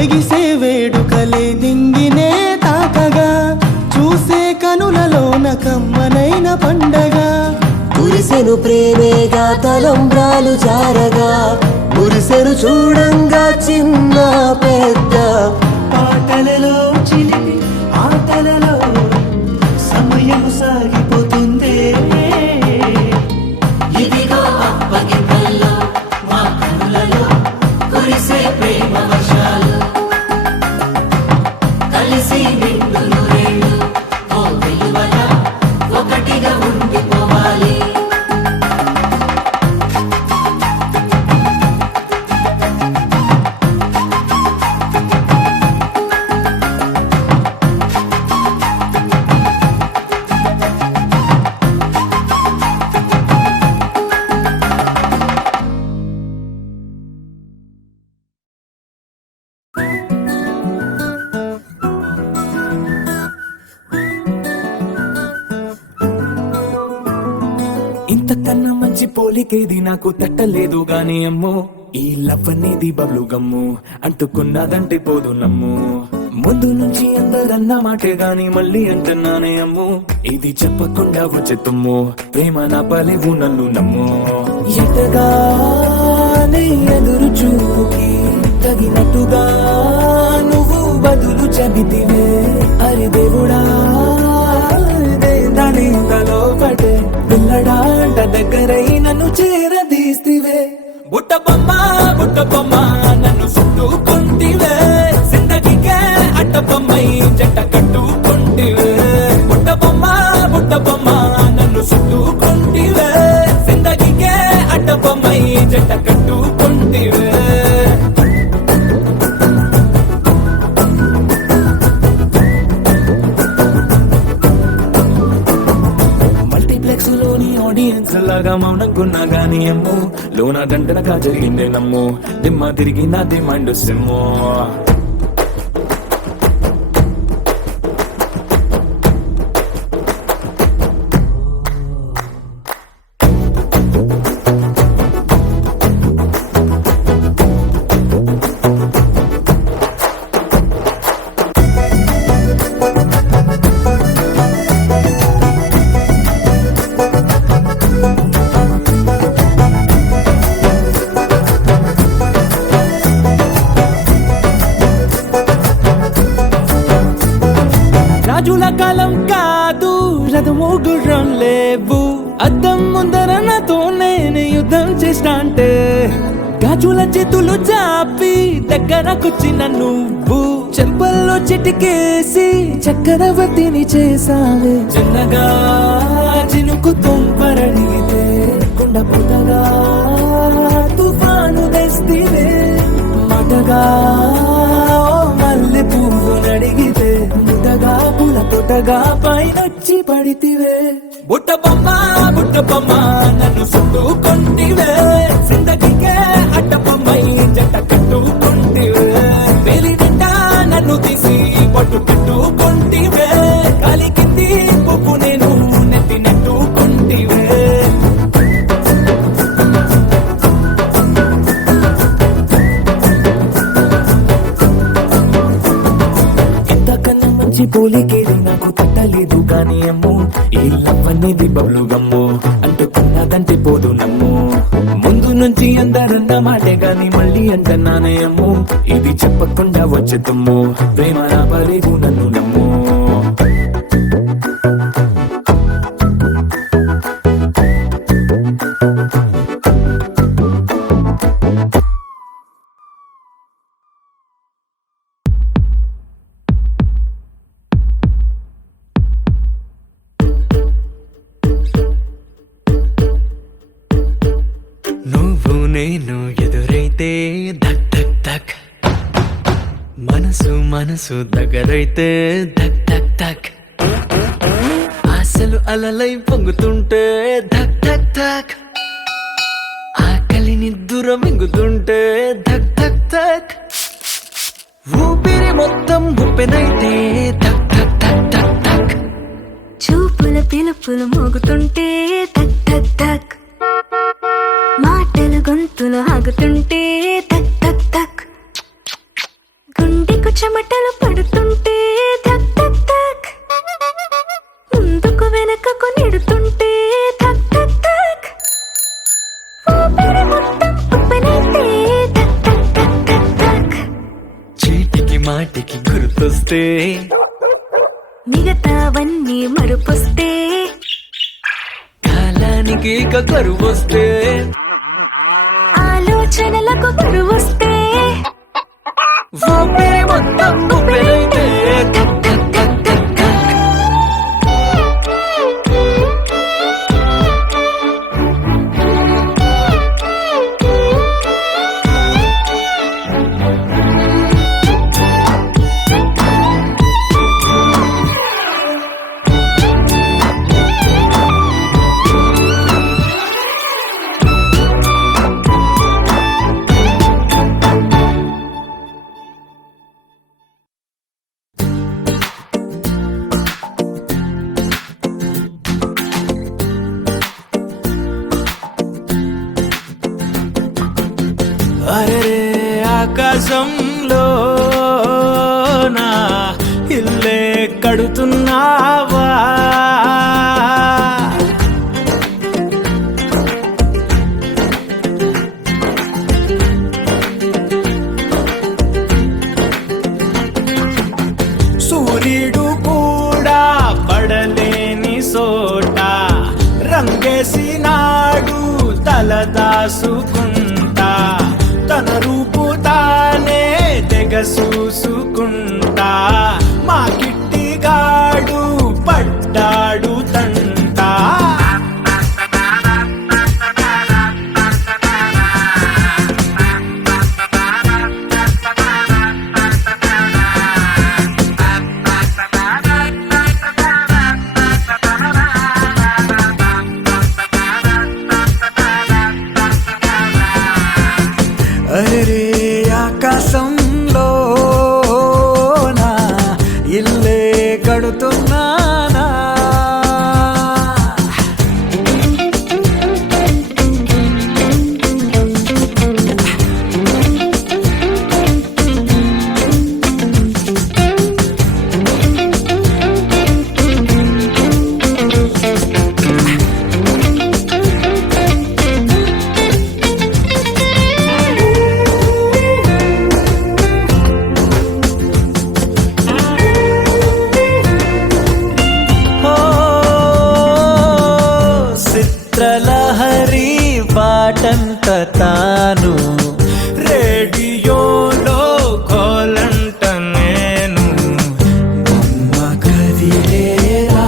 ఎగిసే వేడుకలే నింగినే తాకగా చూసే కనులలోన కమ్మనైన పండగ కురిసెను ప్రేమేగా తలంబ్రాలు జారగా కురిసెను చూడంగా చిన్న పెద్ద పాటలలో చిలిపి ఆటలలో సమయం సాగిపోతుందే ఇదిగో అప్పగింతల్లో మా కనులలో కురిసే ప్రేమ వర్షాలు కలిసి నిండు నూరేళ్ళు ఓ విలువల ఒకటిగా ఉండిపోవాలి ఇంతకన్నా మంచి పోలికేది నాకు తట్టలేదు గాని అమ్మో ఈ లవ్ అనేది బబ్లు గమ్ము అంటుకున్నదంటే పోదు నమ్ము ముందు నుంచి అందరన్న మాటే గాని మళ్ళీ అంటున్నానే అమ్ము ఇది చెప్పకుండా వచ్చే తుమ్ము ప్రేమ నా పలేవు నన్ను నమ్ము ఎటగానే ఎదురు చూకి తగినట్టుగా నువ్వు బదులు చెబితివే అరే దేవుడా దాని తలో పడే పిల్లడాంట దగ్గరై నన్ను చేరదీస్తివే బుట్ట బొమ్మ నన్ను చుట్టుకుంటివే జిందగీకే అట్ట బొమ్మై జంట కట్టుకుంటివే బుట్ట బొమ్మ నన్ను చుట్టుకుంటివే జిందగీకే అట్ట బొమ్మై జంట కట్టుకుంటివే ఆడియన్స్ లాగా మౌనంకున్నా గానీ అమ్ము లోన దండనగా జరిగిందే నమ్ము దిమ్మ తిరిగి నా డిమాండ్ సిమ్ము రాజుల కాలం కాదు రథము గుర్రం లేవు అద్దం ముందర నాతో నేను యుద్ధం చేస్తా అంటే గాజుల చేతులు చాపి దగ్గరకొచ్చిన నువ్వు చెంపల్లో చిటికేసి చక్రవర్తిని చేసావే చిన్నగా చినుకు తుంపరడిగితే కుండ పుట్టగా తుఫాను తెస్తివే మాటగా మల్లె పువ్వు నడిగితే ముద్దగా పుల తొట్టగా పైనొచ్చి పడితివే బుట్ట బొమ్మ నన్ను చుట్టుకుంటివే జిందగీకే అట్ట బొమ్మై జంట కట్టుకుంటివే వేలి నిండా నన్ను తీసి పట్టు కట్టుకుంటివే కాలి కింది పువ్వు నేను నెత్తి నెట్టుకుంటివే పోలికేది నాకు తట్టలేదు గాని అమ్ము ఈ లవ్ అనేది బబ్లు గమ్ము అంటుకున్నదంటే పోదు నమ్ము ముందు నుంచి అందరన్న మాటే గాని మళ్ళీ అంటున్నానే అమ్ము ఇది చెప్పకుండా వచ్చే తుమ్ము ప్రేమ నా పలేవు నన్ను నమ్ము నువ్వు నేను ఎదురైతే ధక్ ధక్ ధక్ మనసు దగ్గరైతే ధక్ ధక్ ధక్ ఆశలు అలలై పొంగుతుంటే ధక్ ధక్ ధక్ ఆకలిని దూరం మింగుతుంటే ధక్ ధక్ ధక్ ఊపిరి మొత్తం ఉప్పెనైతే ధక్ ధక్ ధక్ ధక్ ధక్ చూపుల పిలుపులు మోగుతుంటే ధక్ ధక్ ధక్ మాటలు గొంతులు ఆగుతుంటే ధక్ ధక్ ధక్ గుండెకు చెమటలు పడుతుంటే ధక్ ధక్ ధక్ ముందుకు వెనకకు నెడుతుంటే ధక్ ధక్ ధక్ ఊపిరి మొత్తం ఉప్పెనైతే వస్తే మిగతావన్నీ మరుపొస్తే కాలానికి కరువు వస్తే ఆలోచనలకు బరువొస్తే ఊపిరి మొత్తం ఊపిరైతే అరే ఆకాశంలో నా ఇల్లే కడుతున్నావా సూర్యుడు కూడా పడలేని సోట రంగేసినాడు తలదాసుకుంటా తన రూపు తానే తెగ చూసుకుంటా మా కిట్టిగాడు పడ్డాడు తంటా అరే ఆకాశంలో నా ఇల్లే కడుతున్నానా చిత్రలహరి పాటంత తాను రేడియోలో కోలంట నేను బొమ్మ కదిలేరా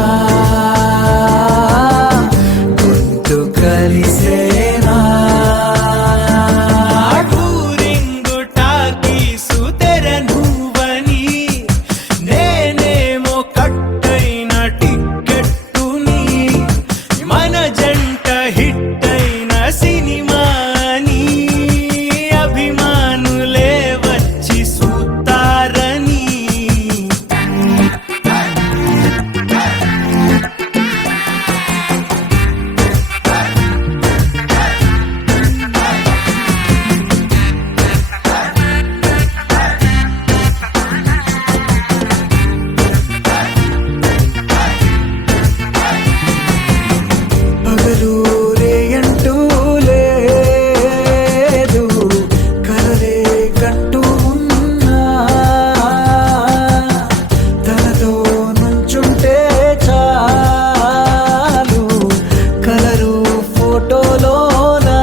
గొంతు కలిసేనా టూరింగు టాకీసు తెర నువ్వని నేనేమో కట్టైన టిక్కెట్టుని మన జంట హిట్ అయిన సినిమాని అభిమానులే వచ్చి చూస్తారని పగలు రేయంటూ లేదు కలలే కంటూ ఉన్నా తనతో నుంచుంటే చాలు కలరు ఫోటోలోనా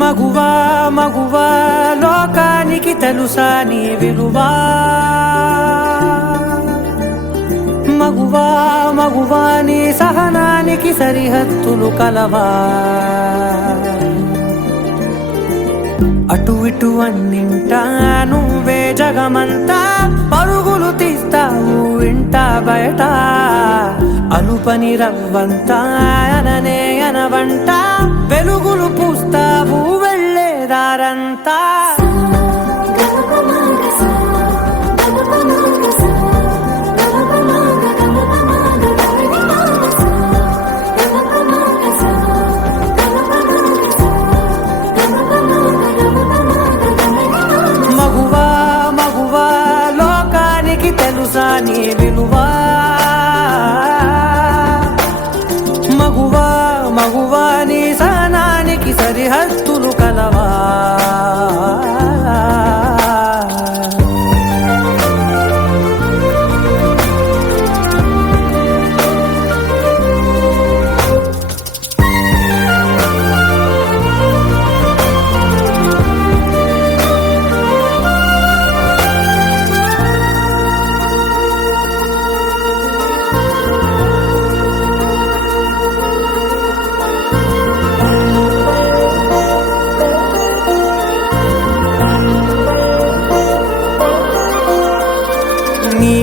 మగువా మగువా లోకానికి తెలుసా నీ విలువా మగువా మగువా నీ సహనానికి సరిహద్దులు కలవా అటు ఇటు అన్నింటా నువ్వే జగమంతా పరుగులు తీస్తావు ఇంట బయట అనుపని రవ్వంతా అననే అనవంట వెలుగులు పూస్తావు వెళ్ళేదారంతా గగపమాగస గగపమ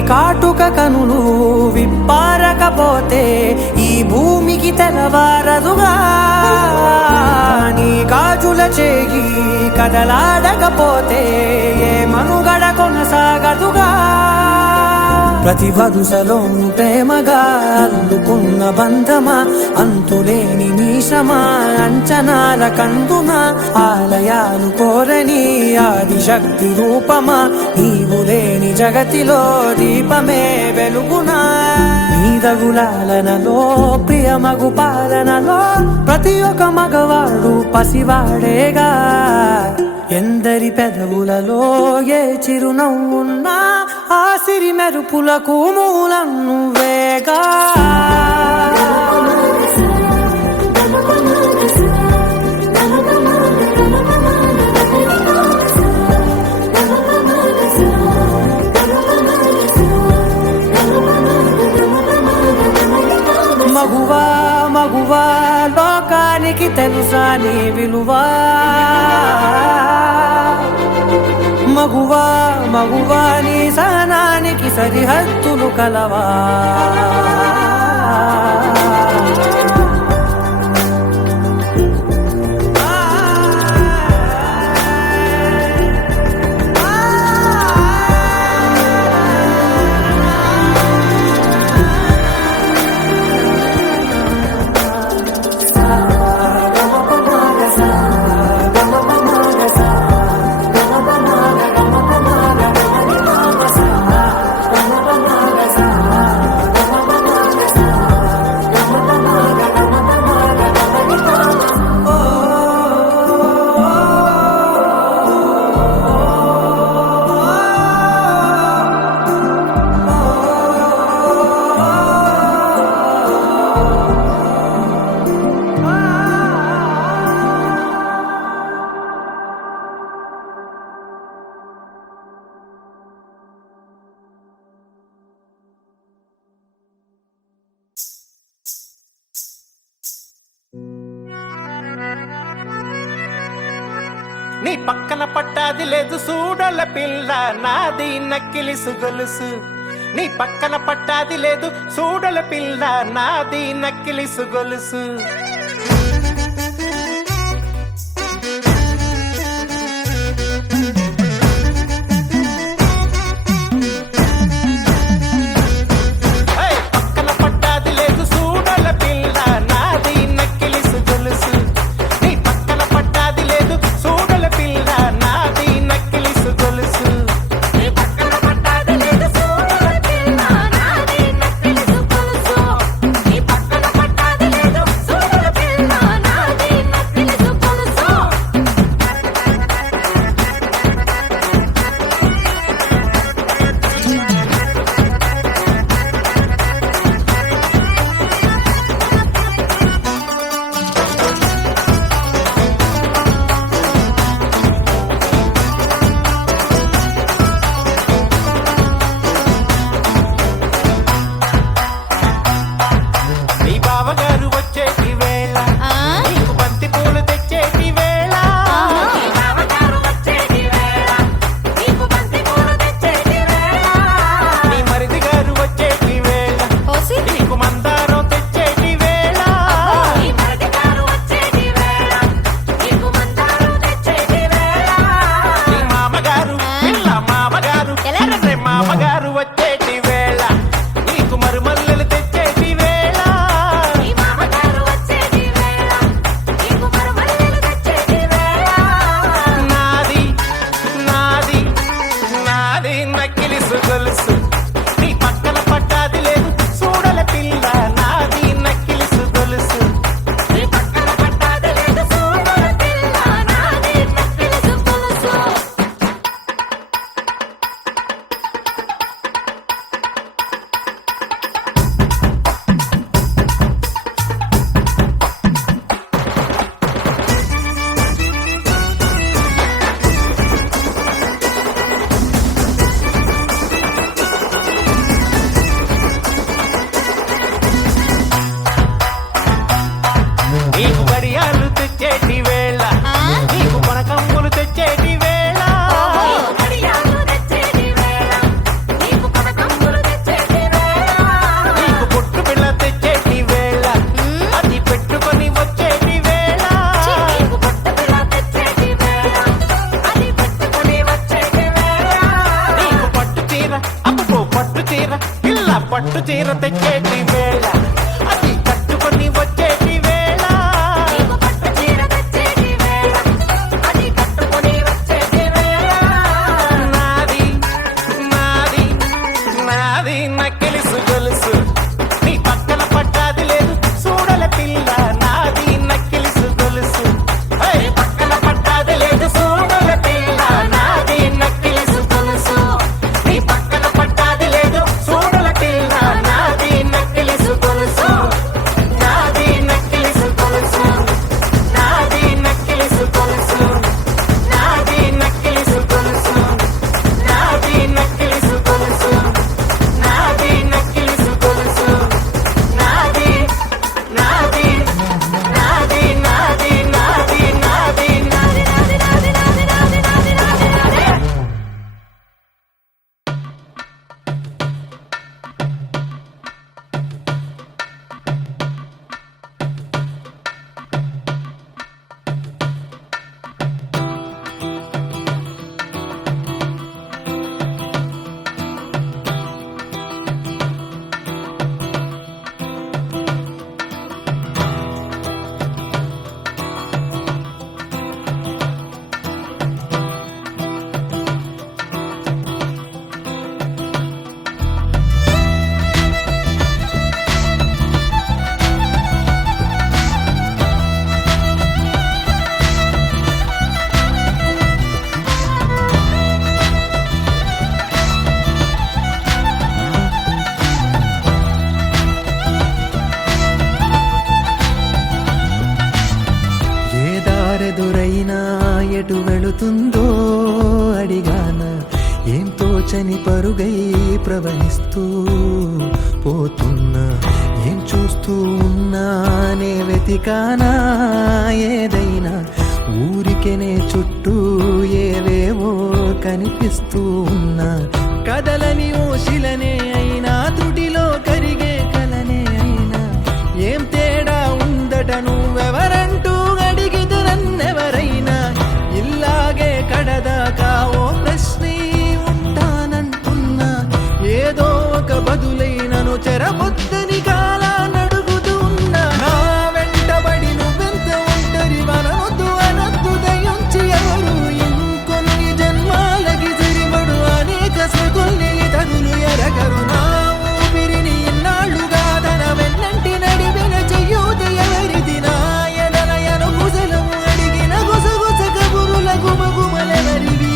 కాటుక కనులు విప్పారకపోతే ఈ భూమికి తెలవారదుగా, నీ గాజుల చేయి కదలాడకపోతే ఏ మనుగడ కొనసాగదుగా. ప్రతి వరుసలోను ప్రేమగా అల్లుకున్న బంధమా, అంతులేని నీశమా, అంచనాల కందున ఆలయాలు కోరని ఆదిశక్తి రూపమా, నీవు లేని జగతిలో దీపమే వెలుగునా. నీదగులాలనలో ప్రియమగు పాలనలో ప్రతి ఒక్క మగవాడు పసివాడేగా. ఎందరి పెదవులలో ఏ చిరునవ్వున్నా ఆ సిరి మెరుపులకు మూలం నువ్వేగా. మగువా మగువా లోకానికి తెలుసా నీ విలువా, మగువా మగువా నీ సహనానికి సరిహద్దులు కలవా. నీ పక్కన పట్టాది లేదు సూడల పిల్ల నాది నక్కిలిసు గొలుసు, నీ పక్కన పట్టాది లేదు సూడల పిల్ల నాది నక్కిలిసు గొలుసు. పక్కన పట్టాది లేదు సూడల పిల్ల నాది నక్కిలిసు గొలుసు, నీ పక్కన పట్టాది లేదు సూడల పిల్ల నాది నక్కిలిసు గొలుసు. నీ పక్కన పట్టాది లేదు సూడల పిల్ల నాది నక్కిలిసు గొలుసు, నీ పక్కన పట్టాది లేదు సూడల చీర తెచ్చేటి వేళ అది కట్టుకొని వచ్చేటి వేళ పట్టు చీర తెచ్చేటి వేళ అది కట్టుకొని వచ్చేటి వేళ నాది నాది నాది నక్కిలిసు గొలుసు నీ పక్కన పట్టాది లేదు చూడల పిల్ల నాది నక్కిలిసు గొలుసు పక్కన పట్టాది లేదు చూడల పిల్ల నాది నక్కిలిసు గొలుసు నీ పక్కన పట్టాది లేదు చూడల పిల్ల నాది నక్కిలిసు గొలుసు నాది నక్కిలిసు గొలుసు నాది నక్కిలిసు గొలుసు నాది నక్కిలిసు గొలుసు నాది నక్కిలిసు గొలుసు నాది నక్కిలిసు గొలుసు నాది నాది నాది నాది నాది నాది నాది నాది నాది నాది నాది నాది నాది నాది ఏ దారెదురైనా ఎటు వెళుతుందో అడిగాన ఏం తోచని పరుగై ప్రవహిస్తూ పోతున్నా ఏం చూస్తూ ఉన్నానే వెతికానా ఏదైనా ఊరికెనే చుట్టూ ఏవేవో కనిపిస్తూ ఉన్నా కదలని ఓశిలనే అయినా తుడిలో కరిగే కలనే అయినా ఏం తేడా ఉందట నువ్వెవరంటూ అడిగితే నన్నెవరైనా ఇల్లాగే కడదాకా ఓ ప్రశ్నే ఉంటానంటున్నా ఏదో ఒక బదులైనను చెరబొద్దని కాలా నడుగుతూ ఉన్నా నా వెంటబడి నువ్వెంత ఒంటరి వనవద్దు అనద్దు దయించి ఎవరు ఇంకొన్ని జన్మాలకి సరిపడు అనేక సగుల్ని తగులు ఎరగరు నా ఊపిరిని ఇన్నాళ్ళుగా తన వెన్నంటి నడిపిన చెయ్యూత ఎవరిది నా ఎడలయను గుసలము అడిగిన గుసగుస కబురుల గుమగుమలెవరివి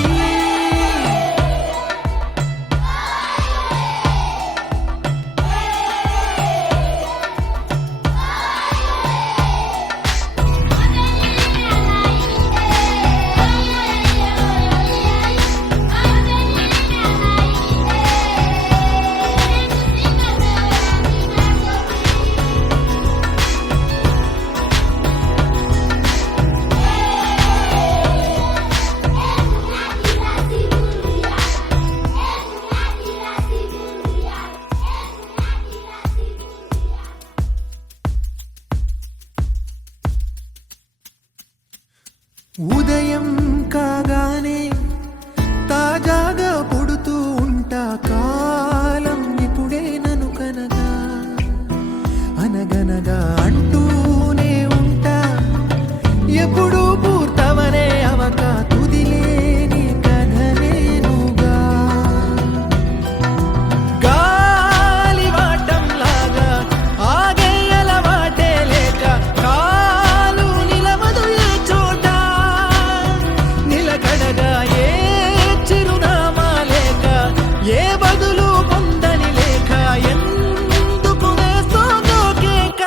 ఉదయం కాగానే తాజాగా పుడుతూ ఉంటా కాలం ఇప్పుడే నన్ను కనగా అనగనగా అంటూనే ఉంటా ఎప్పుడూ పూర్తవనే అవక తుదిలేని కథ నేనుగా గాలివాటంలాగా ఆగేయల వాటే లేక కాలు నిలవదు ఏ చోట నిలకడగా ఏ చిరునామా లేక ఏ బదులు పొందని లేక ఎందుకు వేస్తోందో కేక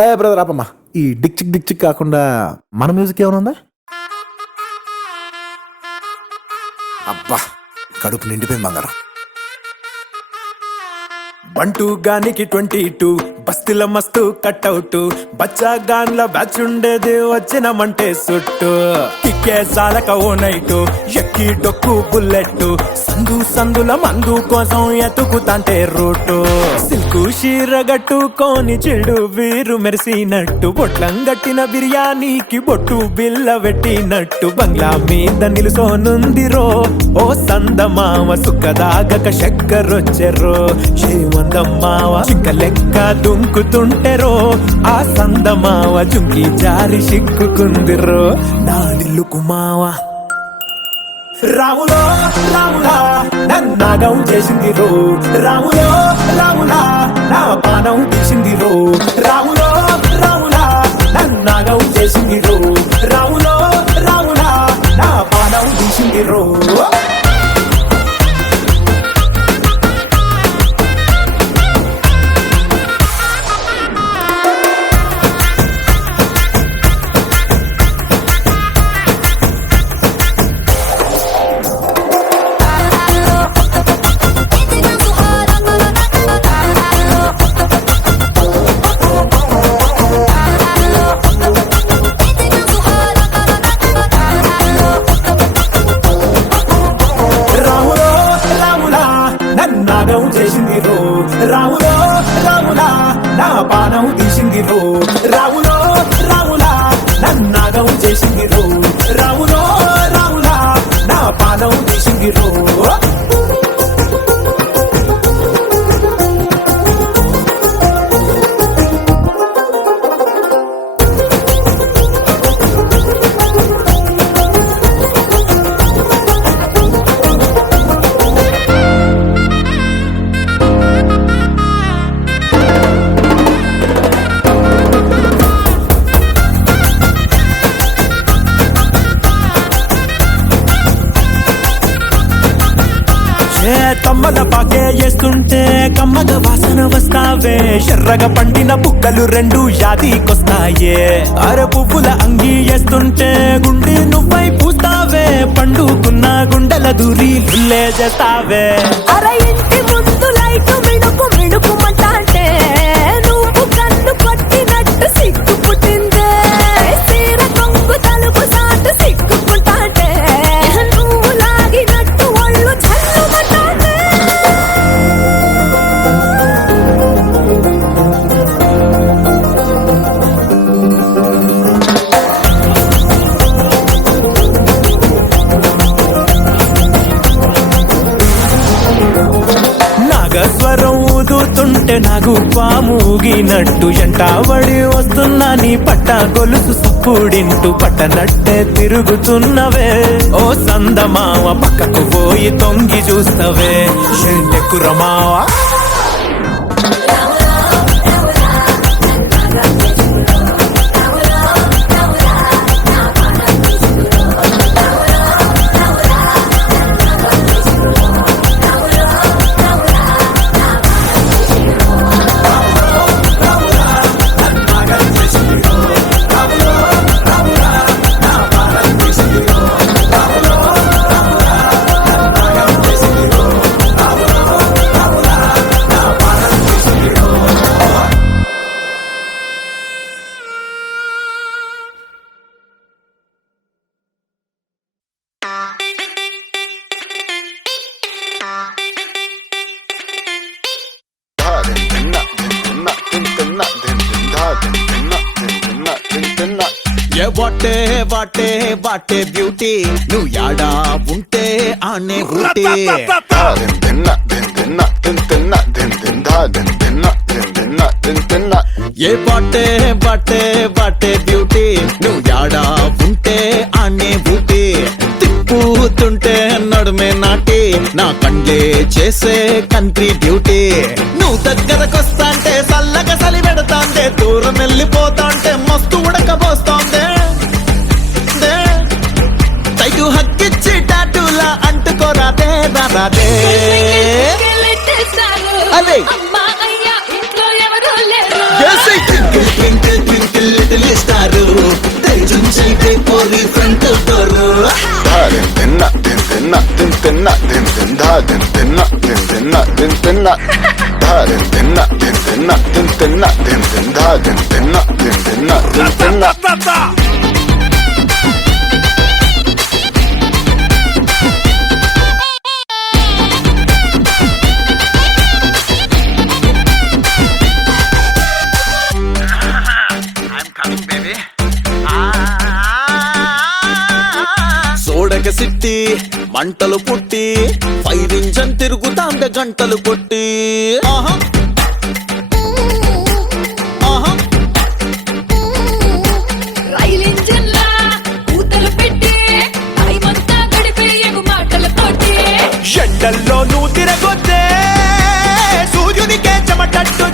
బ్రదర్ ఆపమ్మా. ఈ డిక్చిక్ డిక్చిక్ కాకుండా మన మ్యూజిక్ ఏమైనా ఉందా? అబ్బా కడుపు నిండిపోయింది బంగారం. 1 గానికి 22 బస్తిల మస్తు కట్అవుట్ బచ్చా గాన్ల బ్యాచ్ ఉండేది వచ్చినమంటే సుట్టు కిక్కే సాలక ఓ నైటు ఎక్కి డొక్కు బుల్లెట్ సందుల మందు కోసం ఎతుకుతాంటే రూటు సిల్కు షీరగట్టుకోని చెడు వీరు మెరిసినట్టు బొట్లం గట్టిన బిర్యానీకి బొట్టు బిల్ల పెట్టినట్టు బంగ్లా మీద నిలుసోనుందిరో ఓ సందమావ సుఖదాగక చక్కరొచ్చెరో శ్రీమందమ్మావ చిక్క లెక్క దుంకుతుంటెరో ఆ సందమావ జుంకి జారి సిక్కుకుందిరో నాడిల్లుకు మావ రాములో రాములా నన్నాగం చేసింది రో రాములో రాములా నా పానం తీసింది రో రాములో రాములా నన్నాగం చేసింది రో రాములో రాములా నా పానం తీసింది రో చేసింది రో రాములో రాములా నా పానం తీసింది రో రాములో రాములా నన్నాగం చేసింది రో రాములో రాములా నా పానం తీసింది రో తమ్మల పాకే వేస్తుంటే కమ్మగ వాసన వస్తావే ఎర్రగా పండిన బుక్కలు 2 యాదికొస్తాయే అర పువ్వుల అంగి వేస్తుంటే గుండి నువ్వై పూస్తావే పండుకున్న గుండెల దూరి లుల్లే చేస్తావే అర ఇంటి ముందు లైట్ మిడుకు మిడుకుమంటే నువ్వు కన్ను కొట్టినట్టు సిగ్గు పుట్టిందే సీర కొంగు తలుపు సాటు సిగ్గుకుంటాంటే నువ్వు లాగినట్టు ఒళ్ళు చల్లుమంటాంటే నాగస్వరం ఊదుతుంటే నాకు పాముగినట్టు ఎంటావడి వస్తున్నా నీ పట్ట గొలుసు సప్పుడింటూ పట్టనట్టే తిరుగుతున్నవే ఓ సందమావ పక్కకు పోయి తొంగి చూస్తవే షెండెక్కురమావా వాటే వాటే వాటే బ్యూటీ నువ్వు యాడా ఉంటే ఆనే ఊటీ ఏ వాటే వాటే వాటే బ్యూటీ నువ్వు యాడా ఉంటే ఆనే ఊటీ తిప్పుతుంటే నడుమే నాటి నా కండ్లే చేసే కంట్రీ బ్యూటీ నువ్వు దగ్గరకొస్తాంటే చల్లగా సలి పెడతాంటే దూరం వెళ్ళిపోతాంటే మస్తు ఉడకబోస్తాందే తైటు హక్కిచ్చి టాటూలా అంటుకోరాదే రాదే అదే ఇదే పోరి ఫ్రంట్ డోరు తిన్న తిన్ తిన్న తిన్ తిన్న తిన్ తిందా తిన్ తిన్న తిన్ తిన్న తిన్ తిన్న తిన్ తిన్న తిన్ తిన్న తిన్ తిన్న తిన్ తిందా తిన్ తిన్న తిన్ తిన్న తిన్ తిన్న సోడక సిట్టి మంటలు పుట్టి ఫైర్ ఇంజన్ తిరుగుతాంద గంటలు కొట్టి ఆహా ఆహా రైల్ ఇంజన్ లా కూతలు పెట్టి టైమంతా గడిపేయకు మాటలు తోటి ఎండల్లో నువ్వు తిరగొద్దే సూర్యునికే చెమటట్టు